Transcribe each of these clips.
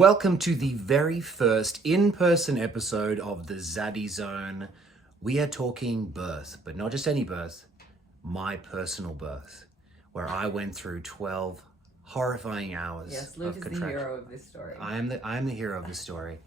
Welcome to the very first in-person episode of the Zaddy Zone. We are talking birth, but not just any birth, my personal birth, where I went through 12 horrifying hours Yes, Luke of is contraction. the hero of this story. I am the hero of this story.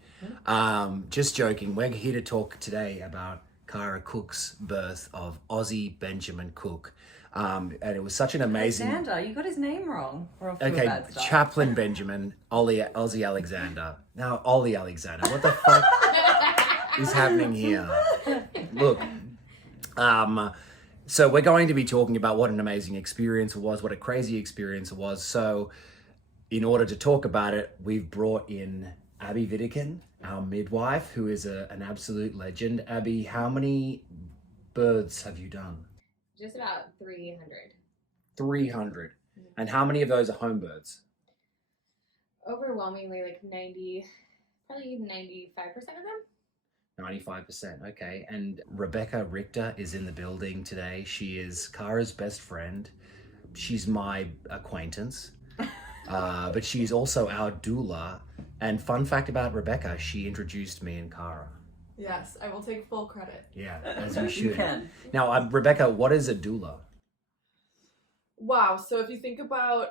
Just joking. We're here to talk today about Kara Cook's birth of Ozzie Benjamin Cook. And it was such an amazing... Alexander, you got his name wrong. We're off to a Okay, bad start. Chaplain Benjamin, Ozzie Alexander. Now, Ollie Alexander. What the fuck is happening here? Look, so we're going to be talking about what an amazing experience it was, what a crazy experience it was. So in order to talk about it, we've brought in Abby Vidikan, our midwife, who is an absolute legend. Abby, how many births have you done? Just about 300. 300. And how many of those are home births? Overwhelmingly, like 90, probably 95% of them. 95%, okay. And Rebecca Richter is in the building today. She is Kara's best friend. She's my acquaintance, but she's also our doula. And fun fact about Rebecca, she introduced me and Kara. Yes, I will take full credit. Yeah, as you should. You can. Now, Rebecca, what is a doula? Wow, so if you think about,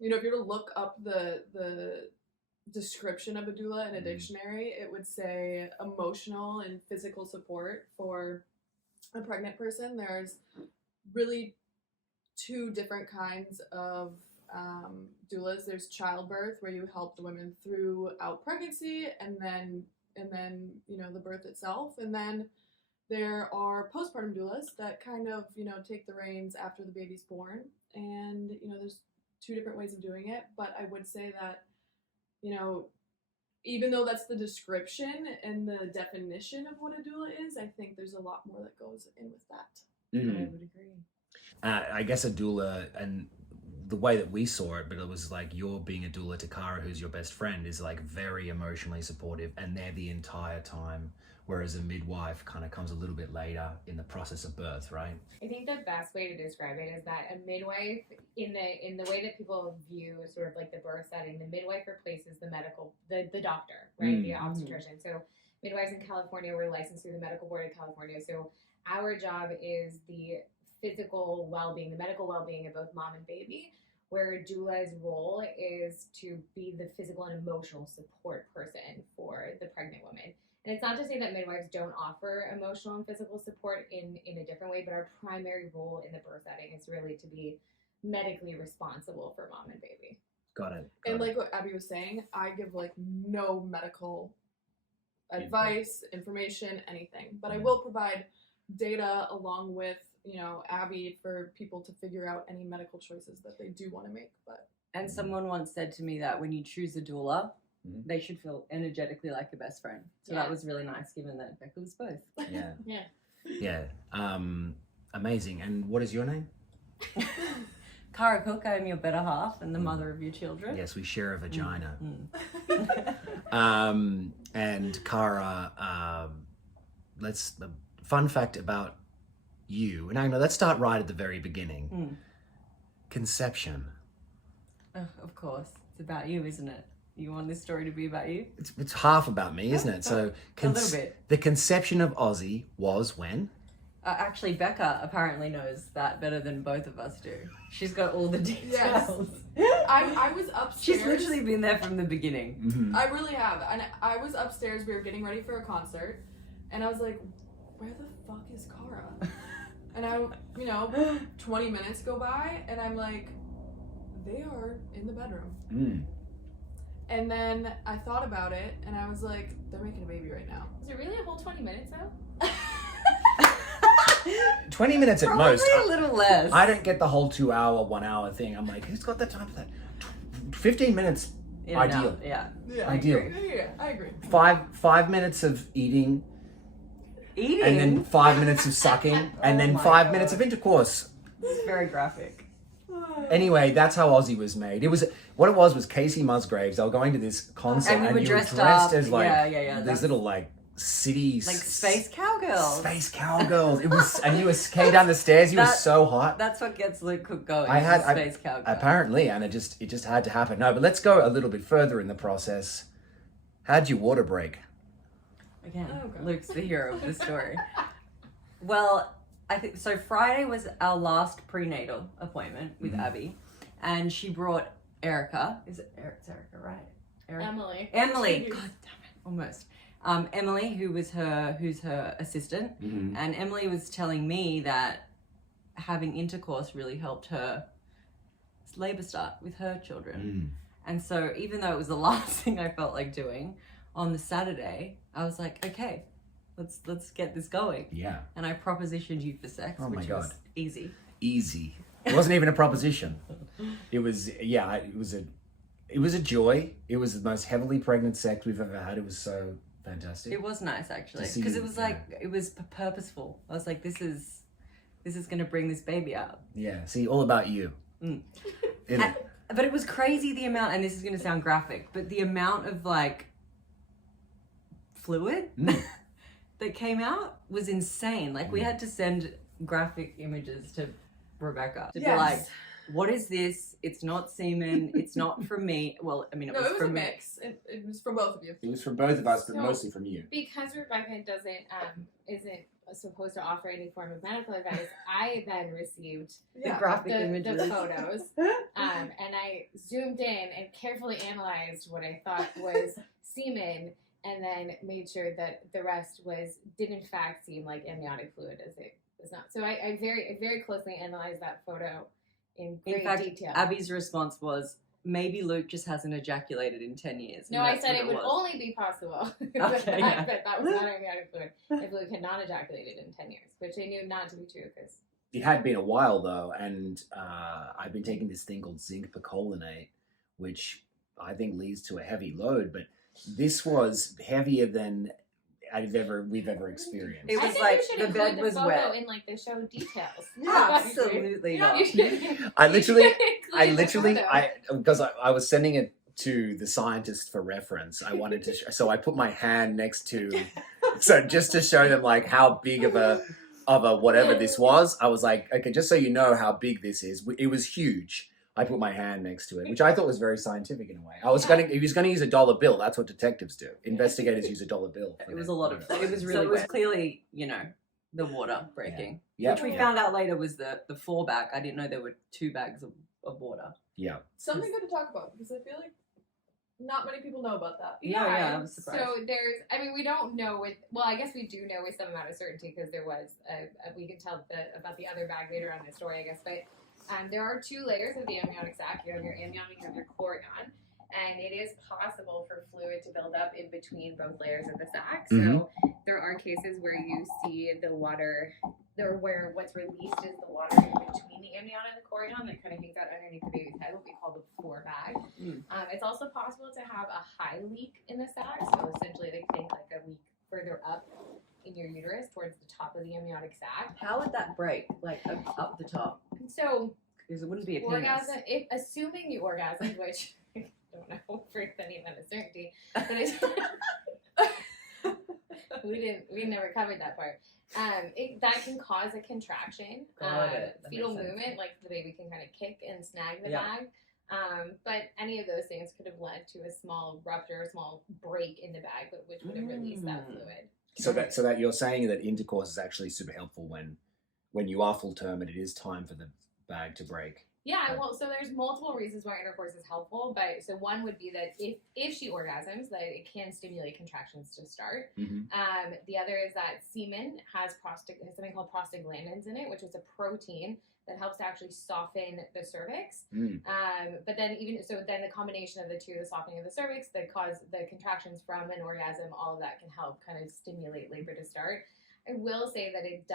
if you were to look up the description of a doula in a dictionary, it would say emotional and physical support for a pregnant person. There's really two different kinds of doulas. There's childbirth, where you help the women throughout pregnancy, and then the birth itself. And then there are postpartum doulas that kind of take the reins after the baby's born. And there's two different ways of doing it, but I would say that even though that's the description and the definition of what a doula is, I think there's a lot more that goes in with that. Mm. I would agree. I guess a doula, and the way that we saw it, but it was like you're being a doula to Kara, who's your best friend, is like very emotionally supportive and there the entire time, whereas a midwife kind of comes a little bit later in the process of birth, right? I think the best way to describe it is that a midwife, in the way that people view sort of like the birth setting, the midwife replaces the doctor, right? The obstetrician. So midwives in California were licensed through the Medical Board of California. So our job is the physical well-being, the medical well-being of both mom and baby, where a doula's role is to be the physical and emotional support person for the pregnant woman. And it's not to say that midwives don't offer emotional and physical support in a different way, but our primary role in the birth setting is really to be medically responsible for mom and baby. Got it. And like what Abby was saying, I give like no medical advice, information, anything. But I will provide data along with Abby for people to figure out any medical choices that they do want to make. And someone once said to me that when you choose a doula, they should feel energetically like your best friend. So that was really nice, given that Becca was both. Yeah. Yeah. Amazing. And what is your name? Kara Cook, I am your better half and the mother of your children. Yes, we share a vagina. And Kara, fun fact about you, and let's start right at the very beginning. Conception. Of course. It's about you, isn't it? You want this story to be about you? It's half about me, isn't it? So a little bit. The conception of Ozzie was when? Actually, Becca apparently knows that better than both of us do. She's got all the details. Yes. I was upstairs. She's literally been there from the beginning. Mm-hmm. I really have. And I was upstairs. We were getting ready for a concert. And I was like, where the fuck is Kara? And 20 minutes go by. And I'm like, they are in the bedroom. Mm. And then I thought about it. And I was like, they're making a baby right now. Is it really a whole 20 minutes though? 20 minutes at Probably most. a little less. I don't get the whole 2 hour, 1 hour thing. I'm like, who's got the time for that? 15 minutes, In and ideal. out, yeah. Ideal. I agree. 5 minutes of eating, Eating? and then 5 minutes of sucking, and then my 5 God. minutes of intercourse. It's very graphic. Anyway, that's how Ozzie was made. What it was Casey Musgraves. They were going to this concert, And we and were you were dressed dressed up. as like Yeah, these that's- little like city Like space cowgirls. Space cowgirls. It was, and you came down the stairs. You were so hot. That's what gets Luke Cook going. Space cowgirl. Apparently, and it just had to happen. No, but let's go a little bit further in the process. How'd you water break? Again, Luke's the hero of the story. Well, I think so. Friday was our last prenatal appointment with Abby, and she brought Erica. Is it Erica, right? Emily. Emily. God damn it, almost. Emily, who's her assistant, and Emily was telling me that having intercourse really helped her labor start with her children. And so even though it was the last thing I felt like doing, on the Saturday, I was like, okay, let's get this going. Yeah. And I propositioned you for sex, which was easy. Easy. It wasn't even a proposition. It was it was a joy. It was the most heavily pregnant sex we've ever had. It was so fantastic. It was nice actually, because it was like it was purposeful. I was like, this is gonna bring this baby out. Yeah. See, all about you. But it was crazy the amount, and this is gonna sound graphic, but the amount of like fluid that came out was insane. Like we had to send graphic images to Rebecca to be like, what is this? It's not semen. It's not from me. Well, I mean, it was from a mix. It was from both of you. It was from both of us, but mostly from you. Because Rebecca isn't supposed to offer any form of medical advice, I then received the graphic images, the photos, and I zoomed in and carefully analyzed what I thought was semen, and then made sure that the rest did in fact seem like amniotic fluid, as it was not. So I very closely analyzed that photo in great detail. Abby's response was, maybe Luke just hasn't ejaculated in 10 years. No, I said it would only be possible that was not amniotic fluid if Luke had not ejaculated in 10 years, which I knew not to be true because... It had been a while though, and I've been taking this thing called zinc picolinate, which I think leads to a heavy load, but this was heavier than we've ever experienced. It was like the bed was wet. In like the show details. Absolutely not. I was sending it to the scientist for reference. I wanted to, so I put my hand next to, so just to show them like how big of a whatever this was. I was like, okay, just so you know how big this is. It was huge. I put my hand next to it, which I thought was very scientific in a way. He was going to use a dollar bill. That's what detectives do. Investigators use a dollar bill. It was a lot of fun. It was really so it was clearly, the water breaking. Yeah. Which we found out later was the 4-bag. I didn't know there were 2 bags of water. Yeah. Something good to talk about, because I feel like not many people know about that. Yeah, I was surprised. So we don't know I guess we do know with some amount of certainty, because there was, we can tell about the other bag later on in the story, I guess, but there are 2 layers of the amniotic sac. You have your amnion, you have your chorion, and it is possible for fluid to build up in between both layers of the sac. So there are cases where you see the water, where what's released is the water in between the amnion and the chorion that kind of hangs out underneath the baby's head, what we call the 4-bag. It's also possible to have a high leak in the sac, so essentially they think like a leak further up in your uterus towards the top of the amniotic sac. How would that break, like up the top? So, because it wouldn't be a orgasm, assuming you orgasmed, which I don't know for any amount of certainty, but we never covered that part. That can cause a contraction, fetal movement, like the baby can kind of kick and snag the bag. But any of those things could have led to a small rupture, a small break in the bag, which would have released that fluid. So that you're saying that intercourse is actually super helpful when you are full term and it is time for the bag to break. Yeah, well, so there's multiple reasons why intercourse is helpful, but so one would be that if she orgasms, that it can stimulate contractions to start. The other is that semen has something called prostaglandins in it, which is a protein that helps to actually soften the cervix. But then the combination of the two, the softening of the cervix, the contractions from an orgasm, all of that can help kind of stimulate labor to start. I will say that it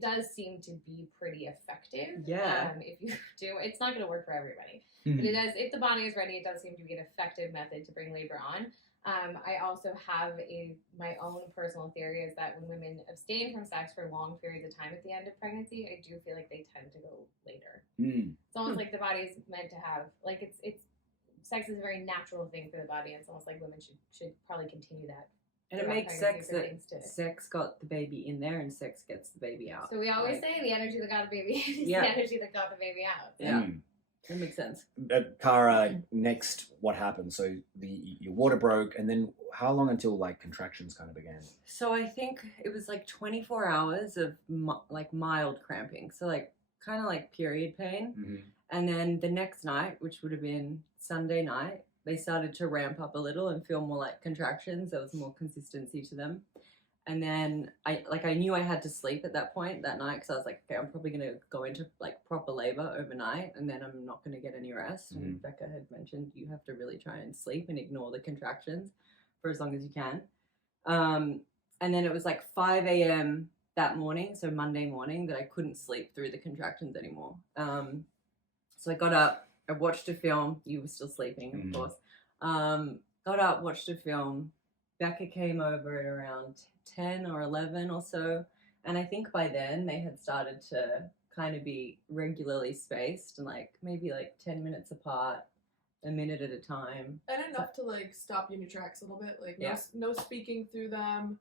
does seem to be pretty effective. Yeah. If you do, it's not going to work for everybody, but it does. If the body is ready, it does seem to be an effective method to bring labor on. I also have my own personal theory is that when women abstain from sex for long periods of time at the end of pregnancy, I do feel like they tend to go later. It's almost like the body's meant to have, like it's sex is a very natural thing for the body, and it's almost like women should probably continue that And it throughout makes pregnancy sex for that things to- sex got the baby in there and sex gets the baby out. So we always Like- say the energy that got the baby in is Yeah. the energy that got the baby out. Yeah. That makes sense. Kara, next, what happened? So your water broke, and then how long until like contractions kind of began? So I think it was like 24 hours of like mild cramping. So like kind of like period pain. Mm-hmm. And then the next night, which would have been Sunday night, they started to ramp up a little and feel more like contractions. There was more consistency to them. And then I knew I had to sleep at that point that night because I was like, okay, I'm probably going to go into like proper labor overnight and then I'm not going to get any rest. Mm-hmm. And Becca had mentioned you have to really try and sleep and ignore the contractions for as long as you can. And then it was like 5 a.m. that morning, so Monday morning, that I couldn't sleep through the contractions anymore. So I got up, I watched a film. You were still sleeping, of course. Got up, watched a film. Becca came over at around 10 or 11 or so. And I think by then they had started to kind of be regularly spaced and like maybe like 10 minutes apart, a minute at a time. And enough to like stop you in your tracks a little bit. Like Yeah. no speaking through them,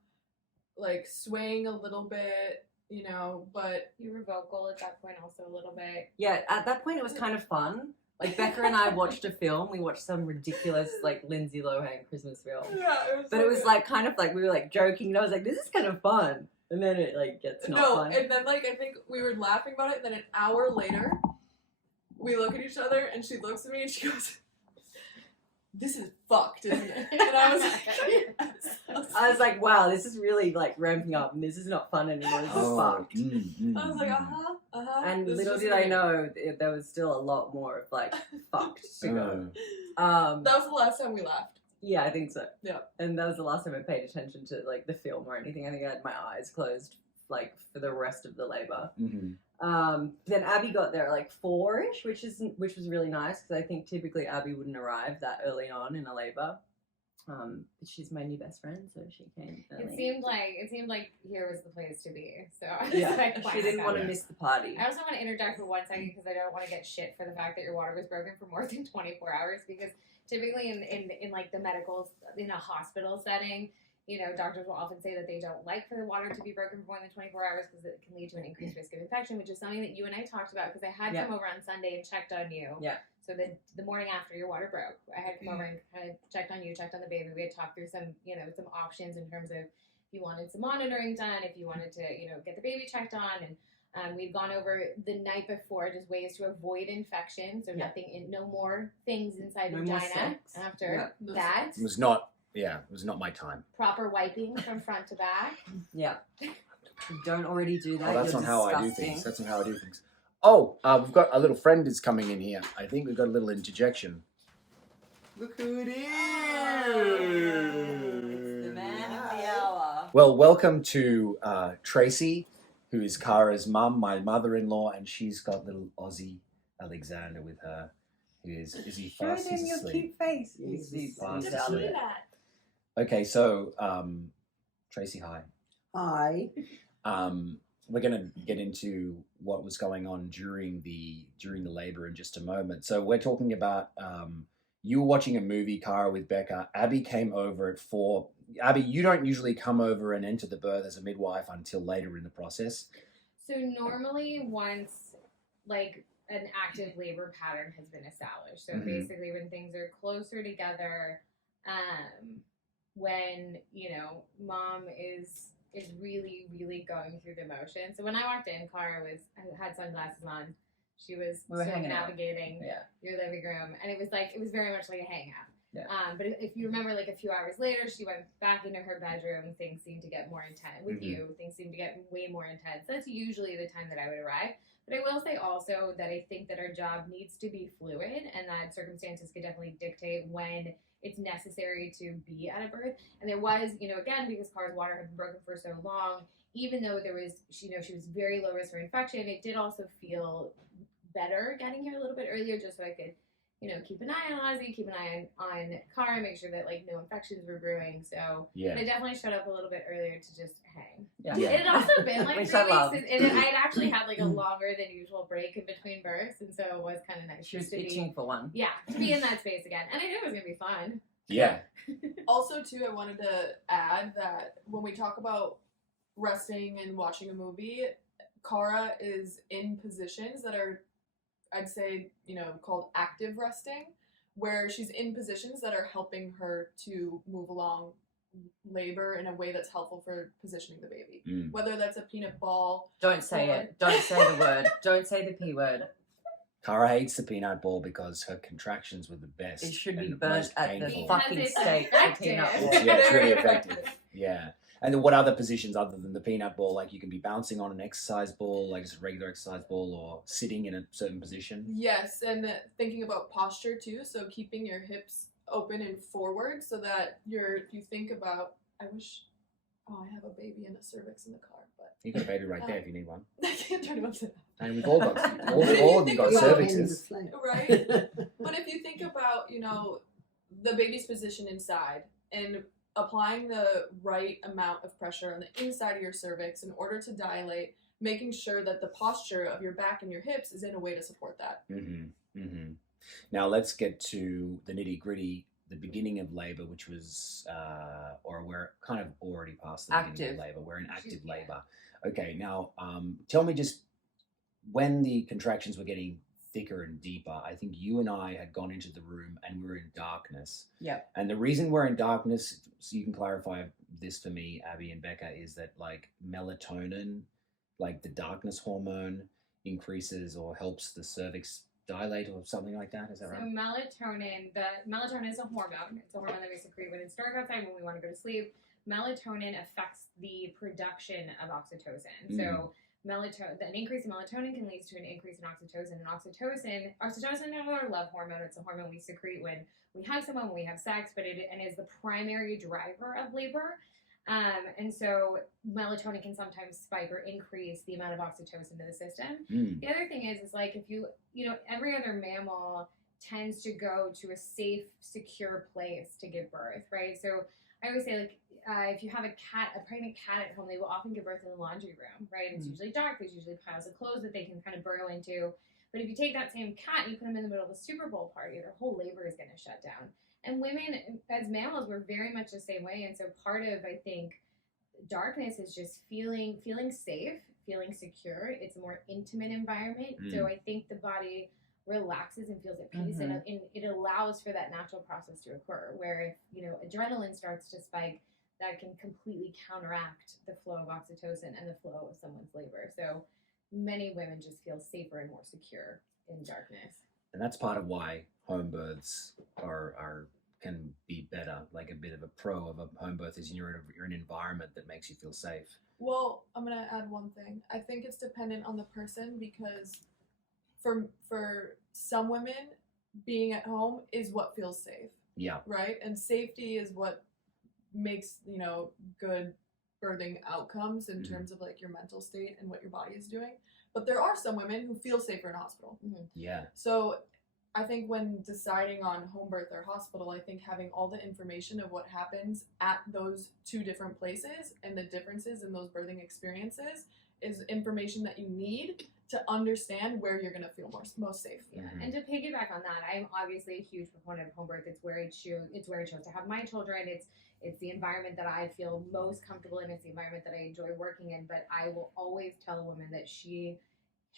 like swaying a little bit, you know, but You were vocal at that point also a little bit. Yeah, at that point it was kind of fun. Like Becca and I watched a film. We watched some ridiculous like Lindsay Lohan Christmas film. yeah, But it was like kind of like we were like joking and I was like, this is kind of fun. And then it like gets not fun. And then like I think we were laughing about it, and then an hour later we look at each other and she looks at me and she goes, "This is fucked, isn't it?" And I was like, I was like, wow, this is really like ramping up and this is not fun anymore. This is fucked. I was like, And this little is did I great. know there was still a lot more of like fucked to go. That was the last time we laughed. Yeah, I think so. Yeah. And that was the last time I paid attention to like the film or anything. I think I had my eyes closed like for the rest of the labor. Then Abby got there at like 4-ish, which was really nice because I think typically Abby wouldn't arrive that early on in a labor. But she's my new best friend, so she came early. It seemed like here was the place to be. So I was Yeah, like, she didn't want to miss the party. I also want to interject for 1 second because I don't want to get shit for the fact that your water was broken for more than 24 hours because typically in like the medical, in a hospital setting, you know, doctors will often say that they don't like for the water to be broken for more than 24 hours because it can lead to an increased risk of infection, which is something that you and I talked about because I had come over on Sunday and checked on you. Yeah. So the morning after your water broke, I had come over and kind of checked on you, checked on the baby. We had talked through some options in terms of if you wanted some monitoring done, if you wanted to, get the baby checked on. And we've gone over the night before just ways to avoid infection. So no more things inside the No more vagina sex. after that. It was not my time. Proper wiping from front to back. Yeah. Don't already do that. Oh, that's You're not how I do disgusting. things. That's not how I do things. Oh, we've got a little friend is coming in here. I think we've got a little interjection. Look who it is! It's the man of the hour. Well, welcome to Tracy, who is Kara's mum, my mother-in-law, and she's got little Ozzie Alexander with her. Is he fast? Show them He's your asleep. cute face. He's fast fast out asleep. there. Okay, so Tracy, hi. Hi. We're going to get into what was going on during the labor in just a moment. So we're talking about you were watching a movie, Kara, with Becca. Abby came over at 4. Abby, you don't usually come over and enter the birth as a midwife until later in the process. So normally once like an active labor pattern has been established. So basically when things are closer together, when, mom is really, really going through the motion. So when I walked in, Kara had sunglasses on. She was navigating your living room, and it was very much like a hangout. Yeah. But if you remember, like a few hours later, she went back into her bedroom. Things seemed to get more intense with you. Things seemed to get way more intense. That's usually the time that I would arrive. But I will say also that I think that our job needs to be fluid, and that circumstances could definitely dictate when it's necessary to be at a birth. And there was, again, because Kara's water had been broken for so long, even though there was, she was very low risk for infection, it did also feel better getting here a little bit earlier just so I could, keep an eye on Ozzie, keep an eye on Kara, make sure that, no infections were brewing. So I definitely showed up a little bit earlier to just hang. Yeah. It had also been, 3 Which I love. weeks, and I had actually had, a longer than usual break in between births, and so it was kind of nice She was just to itching be, for one. to be in that space again. And I knew it was going to be fun. Yeah. Also, too, I wanted to add that when we talk about resting and watching a movie, Kara is in positions that are, I'd say, called active resting, where she's in positions that are helping her to move along labor in a way that's helpful for positioning the baby. Whether that's a peanut ball. Don't say it. Don't say the word. Don't say the P word. Kara hates the peanut ball because her contractions were the best. It should be and burnt most at painful. the fucking stake. The peanut ball. Yeah, it's really effective. Yeah. And then what other positions other than the peanut ball? Like you can be bouncing on an exercise ball, like just a regular exercise ball, or sitting in a certain position. Yes, and thinking about posture too. So keeping your hips open and forward so that if you think about, I have a baby and a cervix in the car, but You got a baby right there if you need one. I can't turn him upside down. And we've all got all of you got cervixes. Right? But if you think about, the baby's position inside and applying the right amount of pressure on the inside of your cervix in order to dilate, making sure that the posture of your back and your hips is in a way to support that. Now let's get to the nitty gritty, the beginning of labor, which was, or we're kind of already past the beginning of labor. We're in active labor. Okay, now tell me just when the contractions were getting thicker and deeper. I think you and I had gone into the room and we were in darkness. Yeah. And the reason we're in darkness, so you can clarify this for me, Abby and Becca, is that like melatonin, like the darkness hormone, increases or helps the cervix dilate or something like that. Is that right? So melatonin is a hormone. It's a hormone that we secrete when it's dark outside, when we want to go to sleep. Melatonin affects the production of oxytocin. So an increase in melatonin can lead to an increase in oxytocin. And oxytocin is our love hormone. It's a hormone we secrete when we hug someone, when we have sex, but it is the primary driver of labor. And so melatonin can sometimes spike or increase the amount of oxytocin in the system. The other thing is like if every other mammal tends to go to a safe, secure place to give birth, right? So I always say, like, if you have a pregnant cat at home, they will often give birth in the laundry room, right? It's usually dark. There's usually piles of clothes that they can kind of burrow into. But if you take that same cat and you put them in the middle of a Super Bowl party, their whole labor is going to shut down. And women, as mammals, we're very much the same way. And so part of, I think, darkness is just feeling safe, feeling secure. It's a more intimate environment. So I think the body relaxes and feels at peace, and it allows for that natural process to occur. Where if adrenaline starts to spike, that can completely counteract the flow of oxytocin and the flow of someone's labor. So many women just feel safer and more secure in darkness. And that's part of why home births can be better. Like a bit of a pro of a home birth is you're in an environment that makes you feel safe. Well, I'm gonna add one thing. I think it's dependent on the person, because for some women, being at home is what feels safe. Yeah. Right? And safety is what makes, good birthing outcomes in terms of like your mental state and what your body is doing. But there are some women who feel safer in hospital. Yeah. So I think when deciding on home birth or hospital, I think having all the information of what happens at those two different places and the differences in those birthing experiences is information that you need to understand where you're going to feel most safe. Yeah. And to piggyback on that, I'm obviously a huge proponent of home birth. It's where I chose to have my children. It's the environment that I feel most comfortable in. It's the environment that I enjoy working in. But I will always tell a woman that she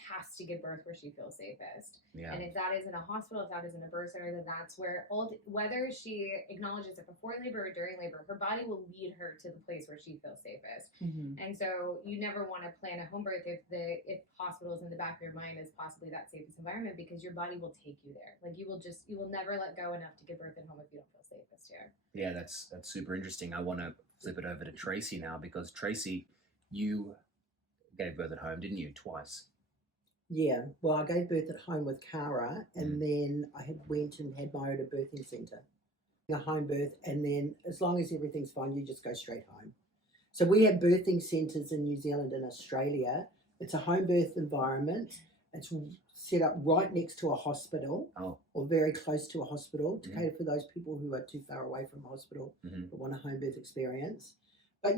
has to give birth where she feels safest. Yeah. And if that is in a hospital, if that is in a birth center, then that's where, whether she acknowledges it before labor or during labor, her body will lead her to the place where she feels safest. And so you never want to plan a home birth if hospital is in the back of your mind as possibly that safest environment, because your body will take you there. Like you will never let go enough to give birth at home if you don't feel safest here. Yeah, that's super interesting. I want to flip it over to Tracy now, because Tracy, you gave birth at home, didn't you? Twice. Yeah, well, I gave birth at home with Kara, and then I went and had my own birthing centre, a home birth, and then as long as everything's fine, you just go straight home. So we have birthing centres in New Zealand and Australia. It's a home birth environment. It's set up right next to a hospital or very close to a hospital to cater for those people who are too far away from a hospital but want a home birth experience. But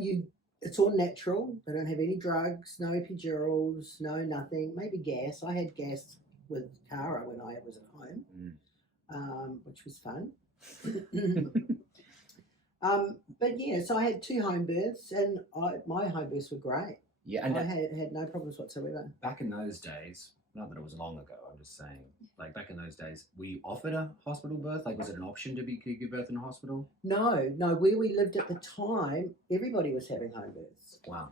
it's all natural. They don't have any drugs, no epidurals, no nothing. Maybe gas. I had gas with Kara when I was at home, which was fun. But yeah, so I had 2 home births, and my home births were great. Yeah, and I had no problems whatsoever. back in those days, not that it was long ago, I'm just saying, like back in those days, we offered a hospital birth. Like, was it an option to give birth in a hospital? No, where we lived at the time, everybody was having home births. Wow.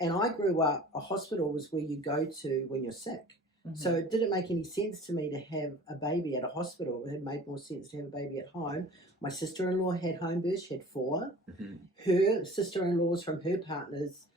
And I grew up, a hospital was where you go to when you're sick. Mhm. So it didn't make any sense to me to have a baby at a hospital. It made more sense to have a baby at home. My sister-in-law had home births. She had 4. Mm-hmm. Her sister-in-laws from her partner's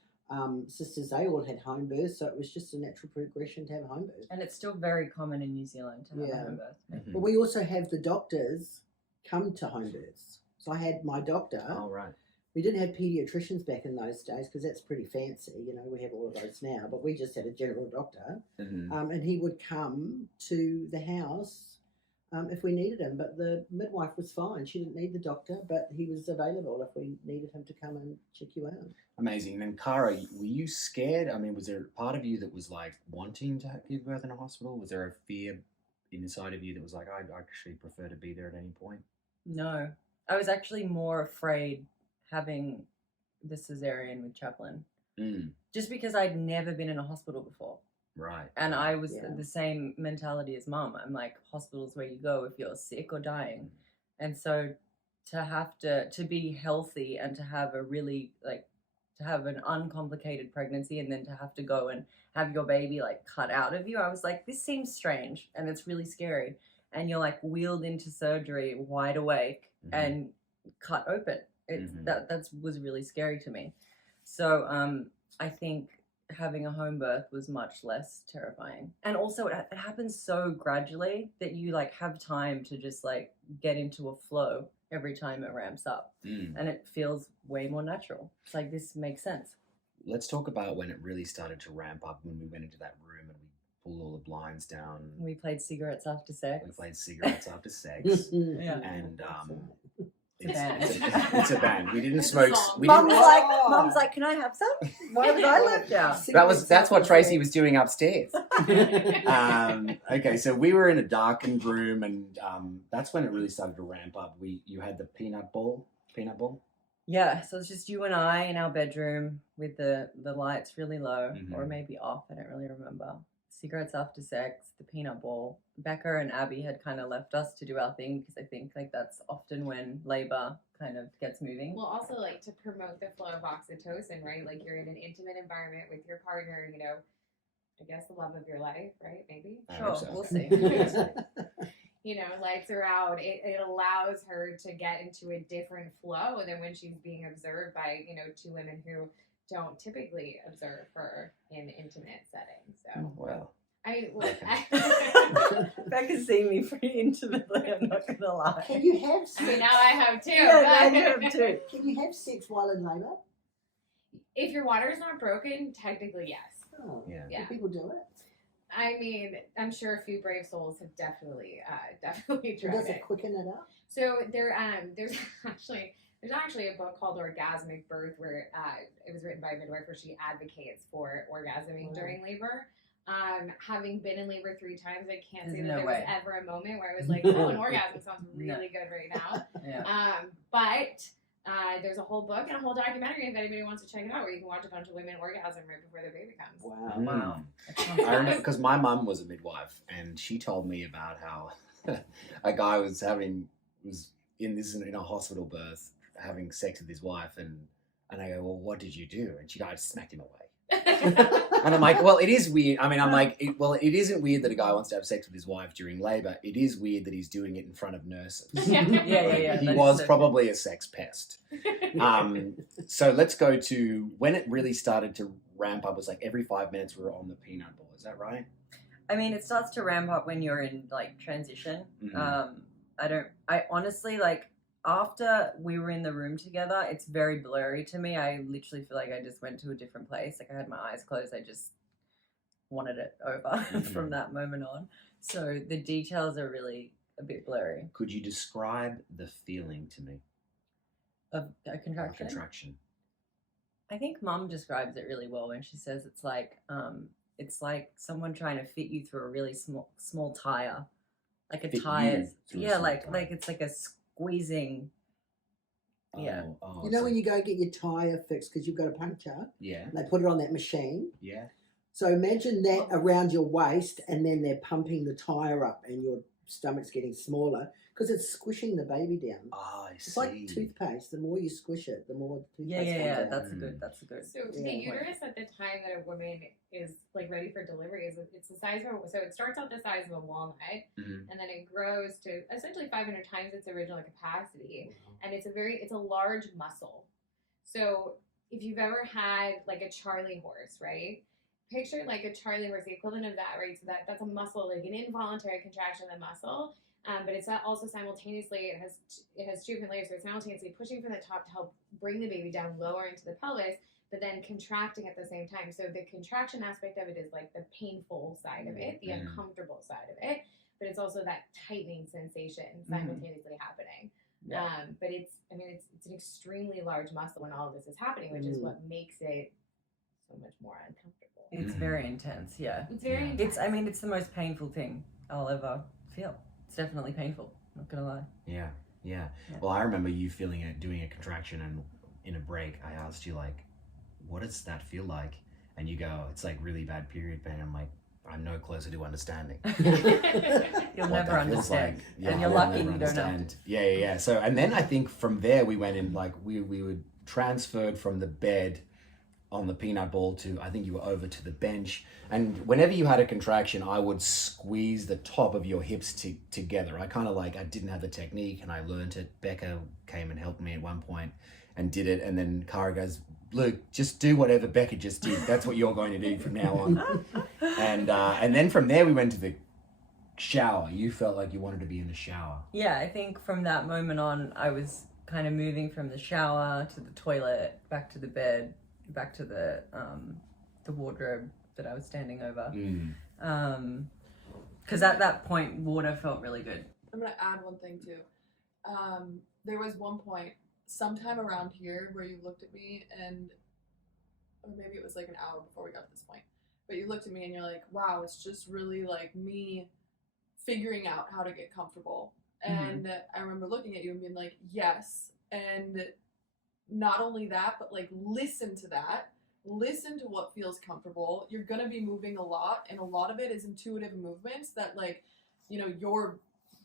sisters, they all had home births. So it was just a natural progression to have a home birth. And it's still very common in New Zealand to have Yeah. a home birth. Mm-hmm. But we also have the doctors come to home births. So I had my doctor. Oh, right. We didn't have paediatricians back in those days because that's pretty fancy. You know, we have all of those now. But we just had a general doctor. Mm-hmm. And he would come to the house if we needed him. But the midwife was fine. She didn't need the doctor, but he was available if we needed him to come and check you out. Amazing. And Kara, were you scared? I mean, was there a part of you that was like wanting to give birth in a hospital? Was there a fear inside of you that was like, I'd actually prefer to be there at any point? No, I was actually more afraid having the cesarean with Chaplin, just because I'd never been in a hospital before. Right. And I was the same mentality as Mum. I'm like, hospital's where you go if you're sick or dying. And so to have to be healthy and to have a really to have an uncomplicated pregnancy and then to have to go and have your baby like cut out of you, I was like, this seems strange and it's really scary. And you're like wheeled into surgery wide awake and cut open. That was really scary to me. So I think having a home birth was much less terrifying. And also it happens so gradually that you like have time to just like get into a flow every time it ramps up. And it feels way more natural. It's like, this makes sense. Let's talk about when it really started to ramp up, when we went into that room and we pulled all the blinds down. We played cigarettes after sex. We played cigarettes after sex. Yeah. And It's it's a band. We didn't smoke. We Mum's didn't, like, can I have some? Why was I left out? that's what Tracy was doing upstairs. Okay, so we were in a darkened room, and that's when it really started to ramp up. You had the peanut ball. Yeah, so it's just you and I in our bedroom with the lights really low, or maybe off. I don't really remember. Cigarettes after sex, the peanut ball. Becca and Abby had kind of left us to do our thing because I think like that's often when labor kind of gets moving. Well, also like to promote the flow of oxytocin, right? Like you're in an intimate environment with your partner, you know, I guess the love of your life, right? Maybe. Sure, so. we'll see. You know, lights are out. It allows her to get into a different flow than when she's being observed by, you know, 2 women who don't typically observe her in intimate settings. So, Well, I mean, Becca's seen me pretty intimately, I'm not going to lie. Can you have I sex? mean, now I have 2. Yeah, you have too. Can you have sex while in labour? If your water's not broken, technically yes. Oh, yeah. Yeah. Do people do it? I mean, I'm sure a few brave souls have definitely tried Does it. it quicken it up? So there's actually a book called Orgasmic Birth where it was written by a midwife where she advocates for orgasming during labor. Having been in labor 3 times, I can't say that there was ever a moment where I was like, oh, an orgasm sounds really good right now. Yeah. But there's a whole book and a whole documentary if anybody wants to check it out where you can watch a bunch of women orgasm right before their baby comes. Wow. I remember because my mum was a midwife, and she told me about how a guy was in a hospital birth having sex with his wife, and I go, well, what did you do? And she goes, smacked him away. And I'm like, well, it is weird. I mean, I'm like, it isn't weird that a guy wants to have sex with his wife during labor. It is weird that he's doing it in front of nurses. Yeah. He was probably a sex pest. So let's go to when it really started to ramp up. It was like every 5 minutes we were on the peanut ball. Is that right? I mean, it starts to ramp up when you're in like transition. I honestly like, after we were in the room together, it's very blurry to me. I literally feel like I just went to a different place. Like I had my eyes closed. I just wanted it over from that moment on. So the details are really a bit blurry. Could you describe the feeling to me? Of a contraction? A contraction. I think Mum describes it really well when she says it's like someone trying to fit you through a really small tire. Like a Fit tire. you through a Yeah, small like tire. it's like a squeezing Yeah. Oh, You know so- when you go get your tyre fixed because you've got a puncture, Yeah. and they put it on that machine. Yeah. So imagine that around your waist, and then they're pumping the tyre up, and your stomach's getting smaller because it's squishing the baby down. Oh, I It's see. like toothpaste. The more you squish it, the more the Yeah, toothpaste yeah, comes out. that's a good, that's a good. So the Yeah. uterus at the time that a woman is like ready for delivery is it's the size of so it starts out the size of a walnut Mhm. and then it grows to essentially 500 times its original capacity, and it's a large muscle. So if you've ever had like a Charlie horse, right? Picture like a Charlie horse, the equivalent of that, right? So that's a muscle, like an involuntary contraction of the muscle. But it's also simultaneously, it has two different layers. So it's simultaneously pushing from the top to help bring the baby down lower into the pelvis, but then contracting at the same time. So the contraction aspect of it is like the painful side of it, the uncomfortable side of it, but it's also that tightening sensation simultaneously happening. Yeah. But it's an extremely large muscle when all of this is happening, which is what makes it so much more uncomfortable. It's very intense, yeah. It's very It's, I mean, it's the most painful thing I'll ever feel. It's definitely painful, not gonna lie. Yeah. Well, I remember you feeling it, doing a contraction, and in a break, I asked you like, "What does that feel like?" And you go, "It's like really bad period pain." I'm like, "I'm no closer to understanding." You'll what never that feels understand. like. Yeah, And you're I'll lucky never you don't know. understand. Yeah. So, and then I think from there we went in, like we were transferred from the bed on the peanut ball to, I think you were over to the bench. And whenever you had a contraction, I would squeeze the top of your hips together. I kind of like, I didn't have the technique and I learned it. Becca came and helped me at one point and did it. And then Kara goes, "Look, just do whatever Becca just did. That's what you're going to do from now on." And then from there we went to the shower. You felt like you wanted to be in the shower. Yeah, I think from that moment on, I was kind of moving from the shower to the toilet, back to the bed, back to the wardrobe that I was standing over. Because at that point, water felt really good. I'm gonna add one thing too. There was one point, sometime around here, where you looked at me and, or maybe it was like an hour before we got to this point, but you looked at me and you're like, "Wow, it's just really like me figuring out how to get comfortable." And I remember looking at you and being like, "Yes," and not only that, but like listen to that. Listen to what feels comfortable. You're gonna be moving a lot, and a lot of it is intuitive movements that, like, you know, your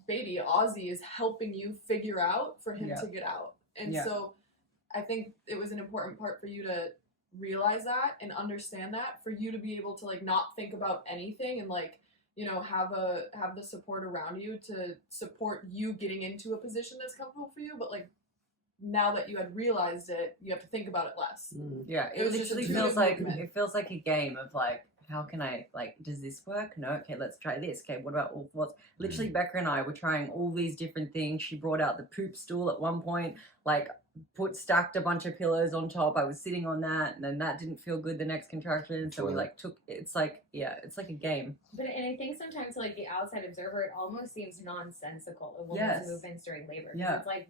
baby Ozzie is helping you figure out for him to get out. And so I think it was an important part for you to realize that and understand that, for you to be able to like not think about anything and like, you know, have the support around you to support you getting into a position that's comfortable for you, but like now that you had realized it, you have to think about it less. Yeah, It it was just literally intuitive feels like movement. it feels like a game of like, how can I, like, does this work? No, okay, let's try this. Okay, what about all fours? Literally, Becca and I were trying all these different things. She brought out the poop stool at one point, like stacked a bunch of pillows on top. I was sitting on that, and then that didn't feel good the next contraction. So we like took, it's like, yeah, it's like a game. But and I think sometimes, like the outside observer, it almost seems nonsensical, a woman's movements during labor. Yeah. It's like,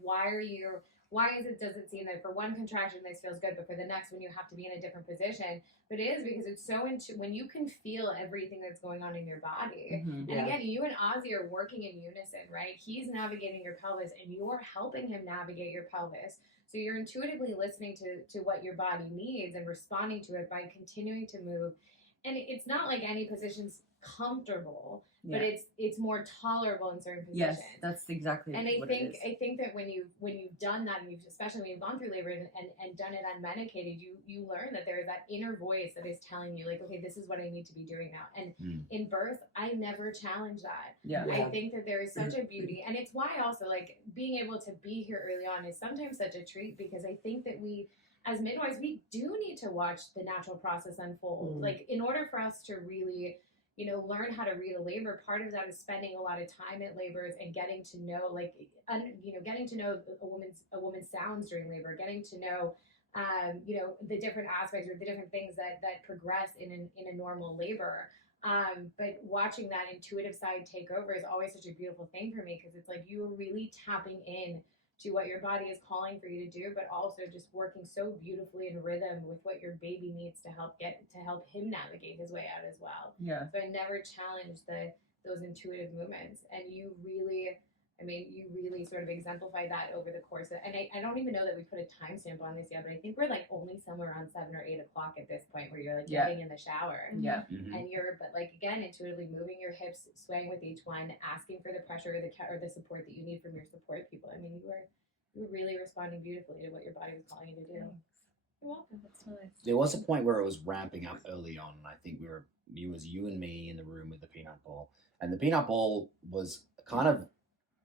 does it seem that for one contraction this feels good, but for the next one you have to be in a different position? But it is because it's so when you can feel everything that's going on in your body. And again, you and Ozzie are working in unison, right? He's navigating your pelvis and you're helping him navigate your pelvis. So you're intuitively listening to what your body needs and responding to it by continuing to move. And it's not like any position's comfortable, but it's more tolerable in certain positions. Yes, that's exactly and what it is. I think that when you've done that, and especially when you've gone through labor and done it unmedicated, you learn that there is that inner voice that is telling you, like, okay, this is what I need to be doing now. And in birth, I never challenge that. I think that there is such a beauty, and it's why also like being able to be here early on is sometimes such a treat, because I think that we, as midwives, we do need to watch the natural process unfold. Like, in order for us to really, you know, learn how to read a labor, part of that is spending a lot of time at labors and getting to know, like, getting to know a woman's sounds during labor, getting to know, you know, the different aspects or the different things that progress in a normal labor. But watching that intuitive side take over is always such a beautiful thing for me, because it's like you're really tapping in to what your body is calling for you to do, but also just working so beautifully in rhythm with what your baby needs to help him navigate his way out as well. Yeah. So I never challenge those intuitive movements, and you really I mean, you really sort of exemplified that over the course of, and I don't even know that we put a timestamp on this yet, but I think we're like only somewhere around 7 or 8 o'clock at this point where you're like getting in the shower. Yeah. And you're, but like again, intuitively moving your hips, swaying with each one, asking for the pressure or the support that you need from your support people. I mean, you were really responding beautifully to what your body was calling you to do. You're welcome. That's nice. There was a point where it was ramping up early on, and I think it was you and me in the room with the peanut ball, and the peanut ball was kind of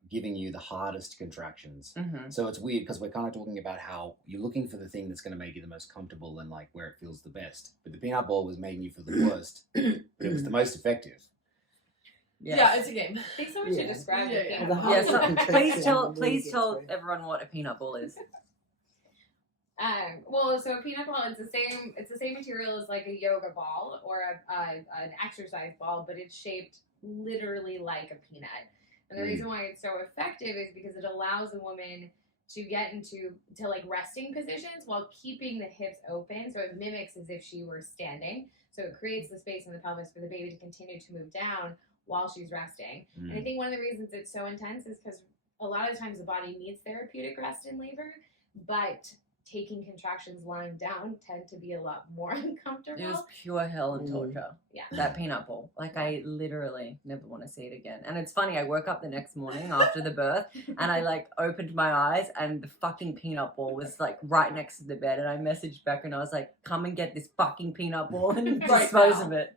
giving you the hardest contractions. So it's weird because we're kind of talking about how you're looking for the thing that's going to make you the most comfortable and like where it feels the best. But the peanut ball was making you feel the worst, but it was the most effective. Yeah, it's a game. Thanks so much for describing it. Yeah. The Yeah, hardest so contraction please really tell gets through. everyone what a peanut ball is. Well, so a peanut ball, it's the same material as like a yoga ball or an exercise ball, but it's shaped literally like a peanut. And the reason why it's so effective is because it allows a woman to get into like resting positions while keeping the hips open. So it mimics as if she were standing. So it creates the space in the pelvis for the baby to continue to move down while she's resting. And I think one of the reasons it's so intense is because a lot of times the body needs therapeutic rest in labor, but taking contractions lying down tend to be a lot more uncomfortable. It was pure hell and torture. Yeah. That peanut ball. Like, I literally never want to see it again. And it's funny, I woke up the next morning after the birth and I like opened my eyes and the fucking peanut ball was like right next to the bed. And I messaged Becca and I was like, come and get this fucking peanut ball and dispose of it.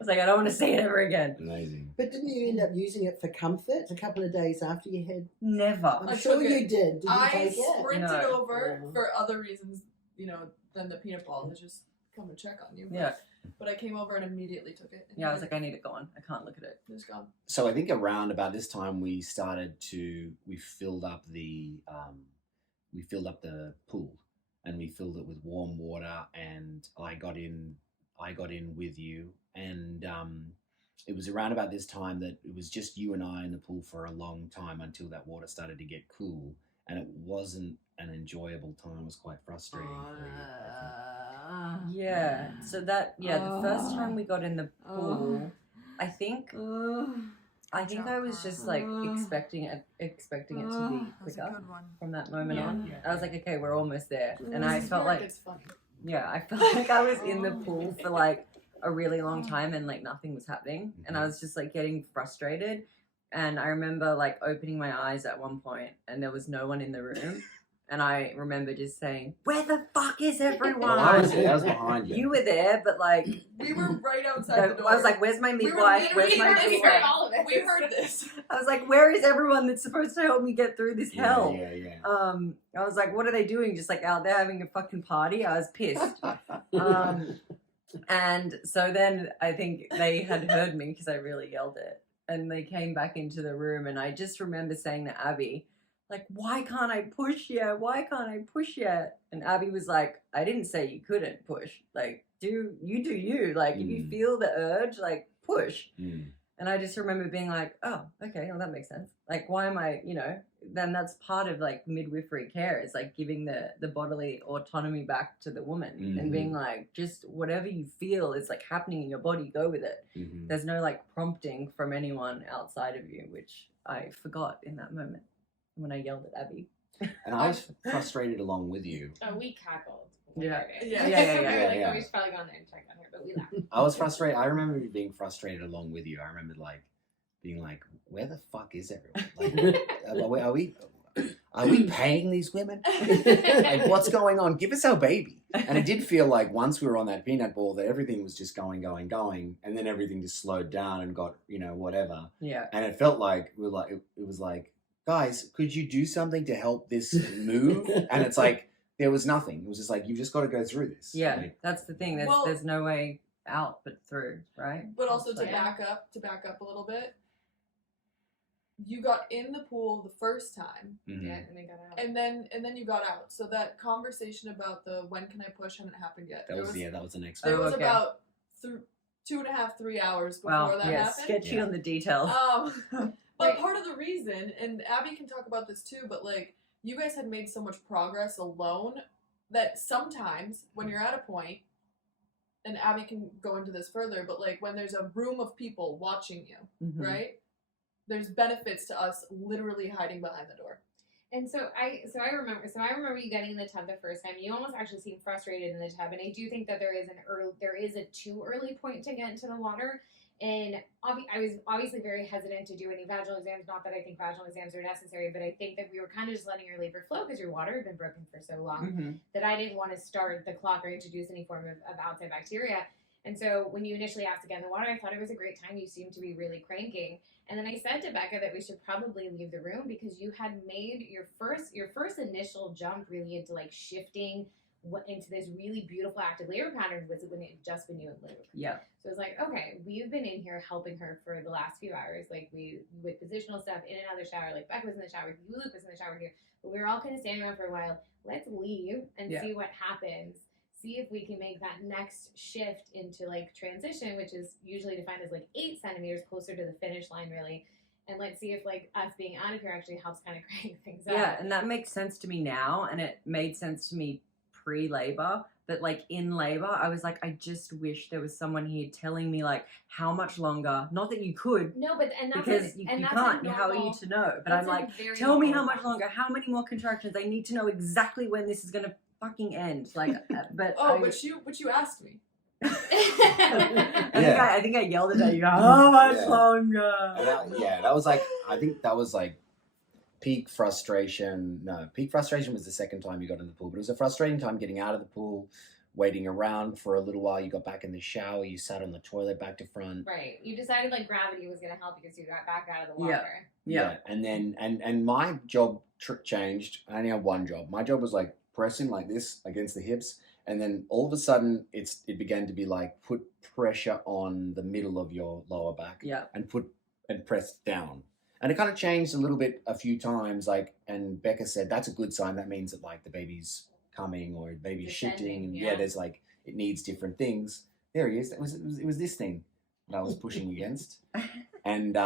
I was like, I don't want to see it ever again. Amazing. But didn't you end up using it for comfort a couple of days after you had? Never. I'm I sure took you it. did. Did you I take it? sprinted No. over Yeah. for other reasons, than the peanut ball to just come and check on you. Yeah. But I came over and immediately took it. And Yeah, I was like, I need it gone. I can't look at it. it was gone. So I think around about this time we filled up the pool, and we filled it with warm water, and I got in with you, and it was around about this time that it was just you and I in the pool for a long time until that water started to get cool, and it wasn't an enjoyable time. It was quite frustrating for you, I think. Yeah. So the first time we got in the pool, I think I was just like expecting it to be quicker from that moment on. Yeah. I was like, okay, we're almost there, and I This is felt where it like gets funny. I felt like I was in the pool for like a really long time and like nothing was happening, and I was just like getting frustrated. And I remember like opening my eyes at one point and there was no one in the room. And I remember just saying, where the fuck is everyone? Well, I was behind you. You were there, but like, We were right outside the door. I was like, where's my We were midwife? Where's literally my right doula? all of it. We heard this. I was like, where is everyone that's supposed to help me get through this hell? Yeah. I was like, what are they doing? Just like out there having a fucking party? I was pissed. And so then I think they had heard me because I really yelled it. And they came back into the room and I just remember saying to Abby, like, why can't I push yet? Why can't I push yet? And Abby was like, I didn't say you couldn't push. Like, do you. Like, if you feel the urge, like, push. And I just remember being like, oh, okay, well, that makes sense. Like, why am I, then that's part of like midwifery care is like giving the bodily autonomy back to the woman and being like, just whatever you feel is like happening in your body, go with it. There's no like prompting from anyone outside of you, which I forgot in that moment when I yelled at Abby. And I was frustrated along with you. Oh, we cackled. Yeah. Yeah. We were like, Yeah. oh, we should probably go in there and check on her, but we laughed. I was frustrated. I remember being frustrated along with you. I remember like being like, where the fuck is everyone? Like, are we paying these women? Like, what's going on? Give us our baby. And it did feel like once we were on that peanut ball that everything was just going, and then everything just slowed down and got, whatever. Yeah. And it felt like it was like, guys, could you do something to help this move? And it's like there was nothing. It was just like, you just got to go through this. Yeah, Like, that's the thing. There's no way out but through, right? But also to Like- back up a little bit, you got in the pool the first time, Yeah, and they got out. and then you got out. So that conversation about the when can I push hadn't happened yet. that was the next There one. was okay. about 2.5-3 hours before Wow, that yeah, happened. sketchy Yeah. on the details. But part of the reason, and Abby can talk about this too, but like you guys had made so much progress alone that sometimes when you're at a point, and Abby can go into this further, but like when there's a room of people watching you, Mhm. right? there's benefits to us literally hiding behind the door. And so I remember you getting in the tub the first time. You almost actually seemed frustrated in the tub, and I do think that there is a too early point to get into the water. And I was obviously very hesitant to do any vaginal exams. Not that I think vaginal exams are necessary, but I think that we were kind of just letting your labor flow because your water had been broken for so long that I didn't want to start the clock or introduce any form of outside bacteria. And so when you initially asked to get in the water, I thought it was a great time. You seemed to be really cranking. And then I said to Becca that we should probably leave the room because you had made your first initial jump really into like shifting into this really beautiful active labor pattern was when it just been you and Luke. Yeah. So it's like, okay, we've been in here helping her for the last few hours, like we with positional stuff in and out of the shower, like Becca was in the shower, Luke was in the shower here, but we were all kind of standing around for a while. Let's leave and see what happens. See if we can make that next shift into like transition, which is usually defined as like 8 centimeters closer to the finish line, really. And let's see if like us being out of here actually helps kind of crank things up. Yeah, and that makes sense to me now, and it made sense to me pre-labor. But like in labor, I was like, I just wish there was someone here telling me like how much longer. Not that you could. No, but and that's because you can't. How are you to know? But I'm like, tell me how much longer. How many more contractions? I need to know exactly when this is gonna fucking end. Like, but but you asked me. I think I yelled at you. How much longer? That was like, I think that was like peak frustration. No, peak frustration was the second time you got in the pool, but it was a frustrating time getting out of the pool, waiting around for a little while. You got back in the shower, you sat on the toilet back to front. Right. You decided like gravity was going to help because you got back out of the water. Yeah. And then, and my job changed. I only had one job. My job was like pressing like this against the hips. And then all of a sudden it began to be like, put pressure on the middle of your lower back and press down. And it kind of changed a little bit a few times, like, and Becca said, that's a good sign. That means that like the baby's coming or the baby's shifting. And there's like, it needs different things. There he is. It was this thing that I was pushing against. And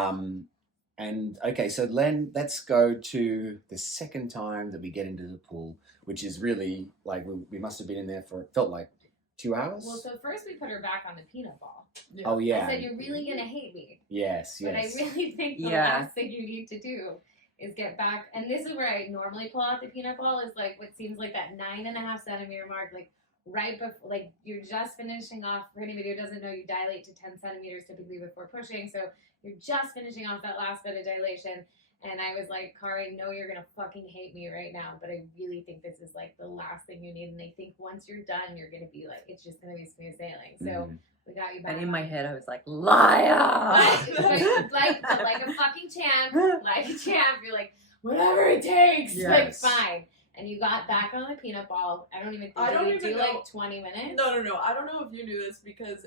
okay, so let's go to the second time that we get into the pool, which is really like, we must have been in there for, it felt like 2 hours. Well, so first we put her back on the peanut ball. Yeah. Oh yeah. I said, you're really going to hate me. Yes. But I really think the last thing you need to do is get back. And this is where I normally pull out the peanut ball, is like what seems like that 9.5 centimeter mark, like right before, like you're just finishing off. For anybody who doesn't know, you dilate to 10 centimeters typically before pushing. So you're just finishing off that last bit of dilation. And I was like, Kara, I know you're going to fucking hate me right now, but I really think this is like the last thing you need. And I think once you're done, you're going to be like, it's just going to be smooth sailing. So we got you back. And in my head, I was like, liar! like a fucking champ. Like a champ. You're like, whatever it takes. Yes. Like, fine. And you got back on the peanut ball. I don't even know. Like 20 minutes? No. I don't know if you knew this because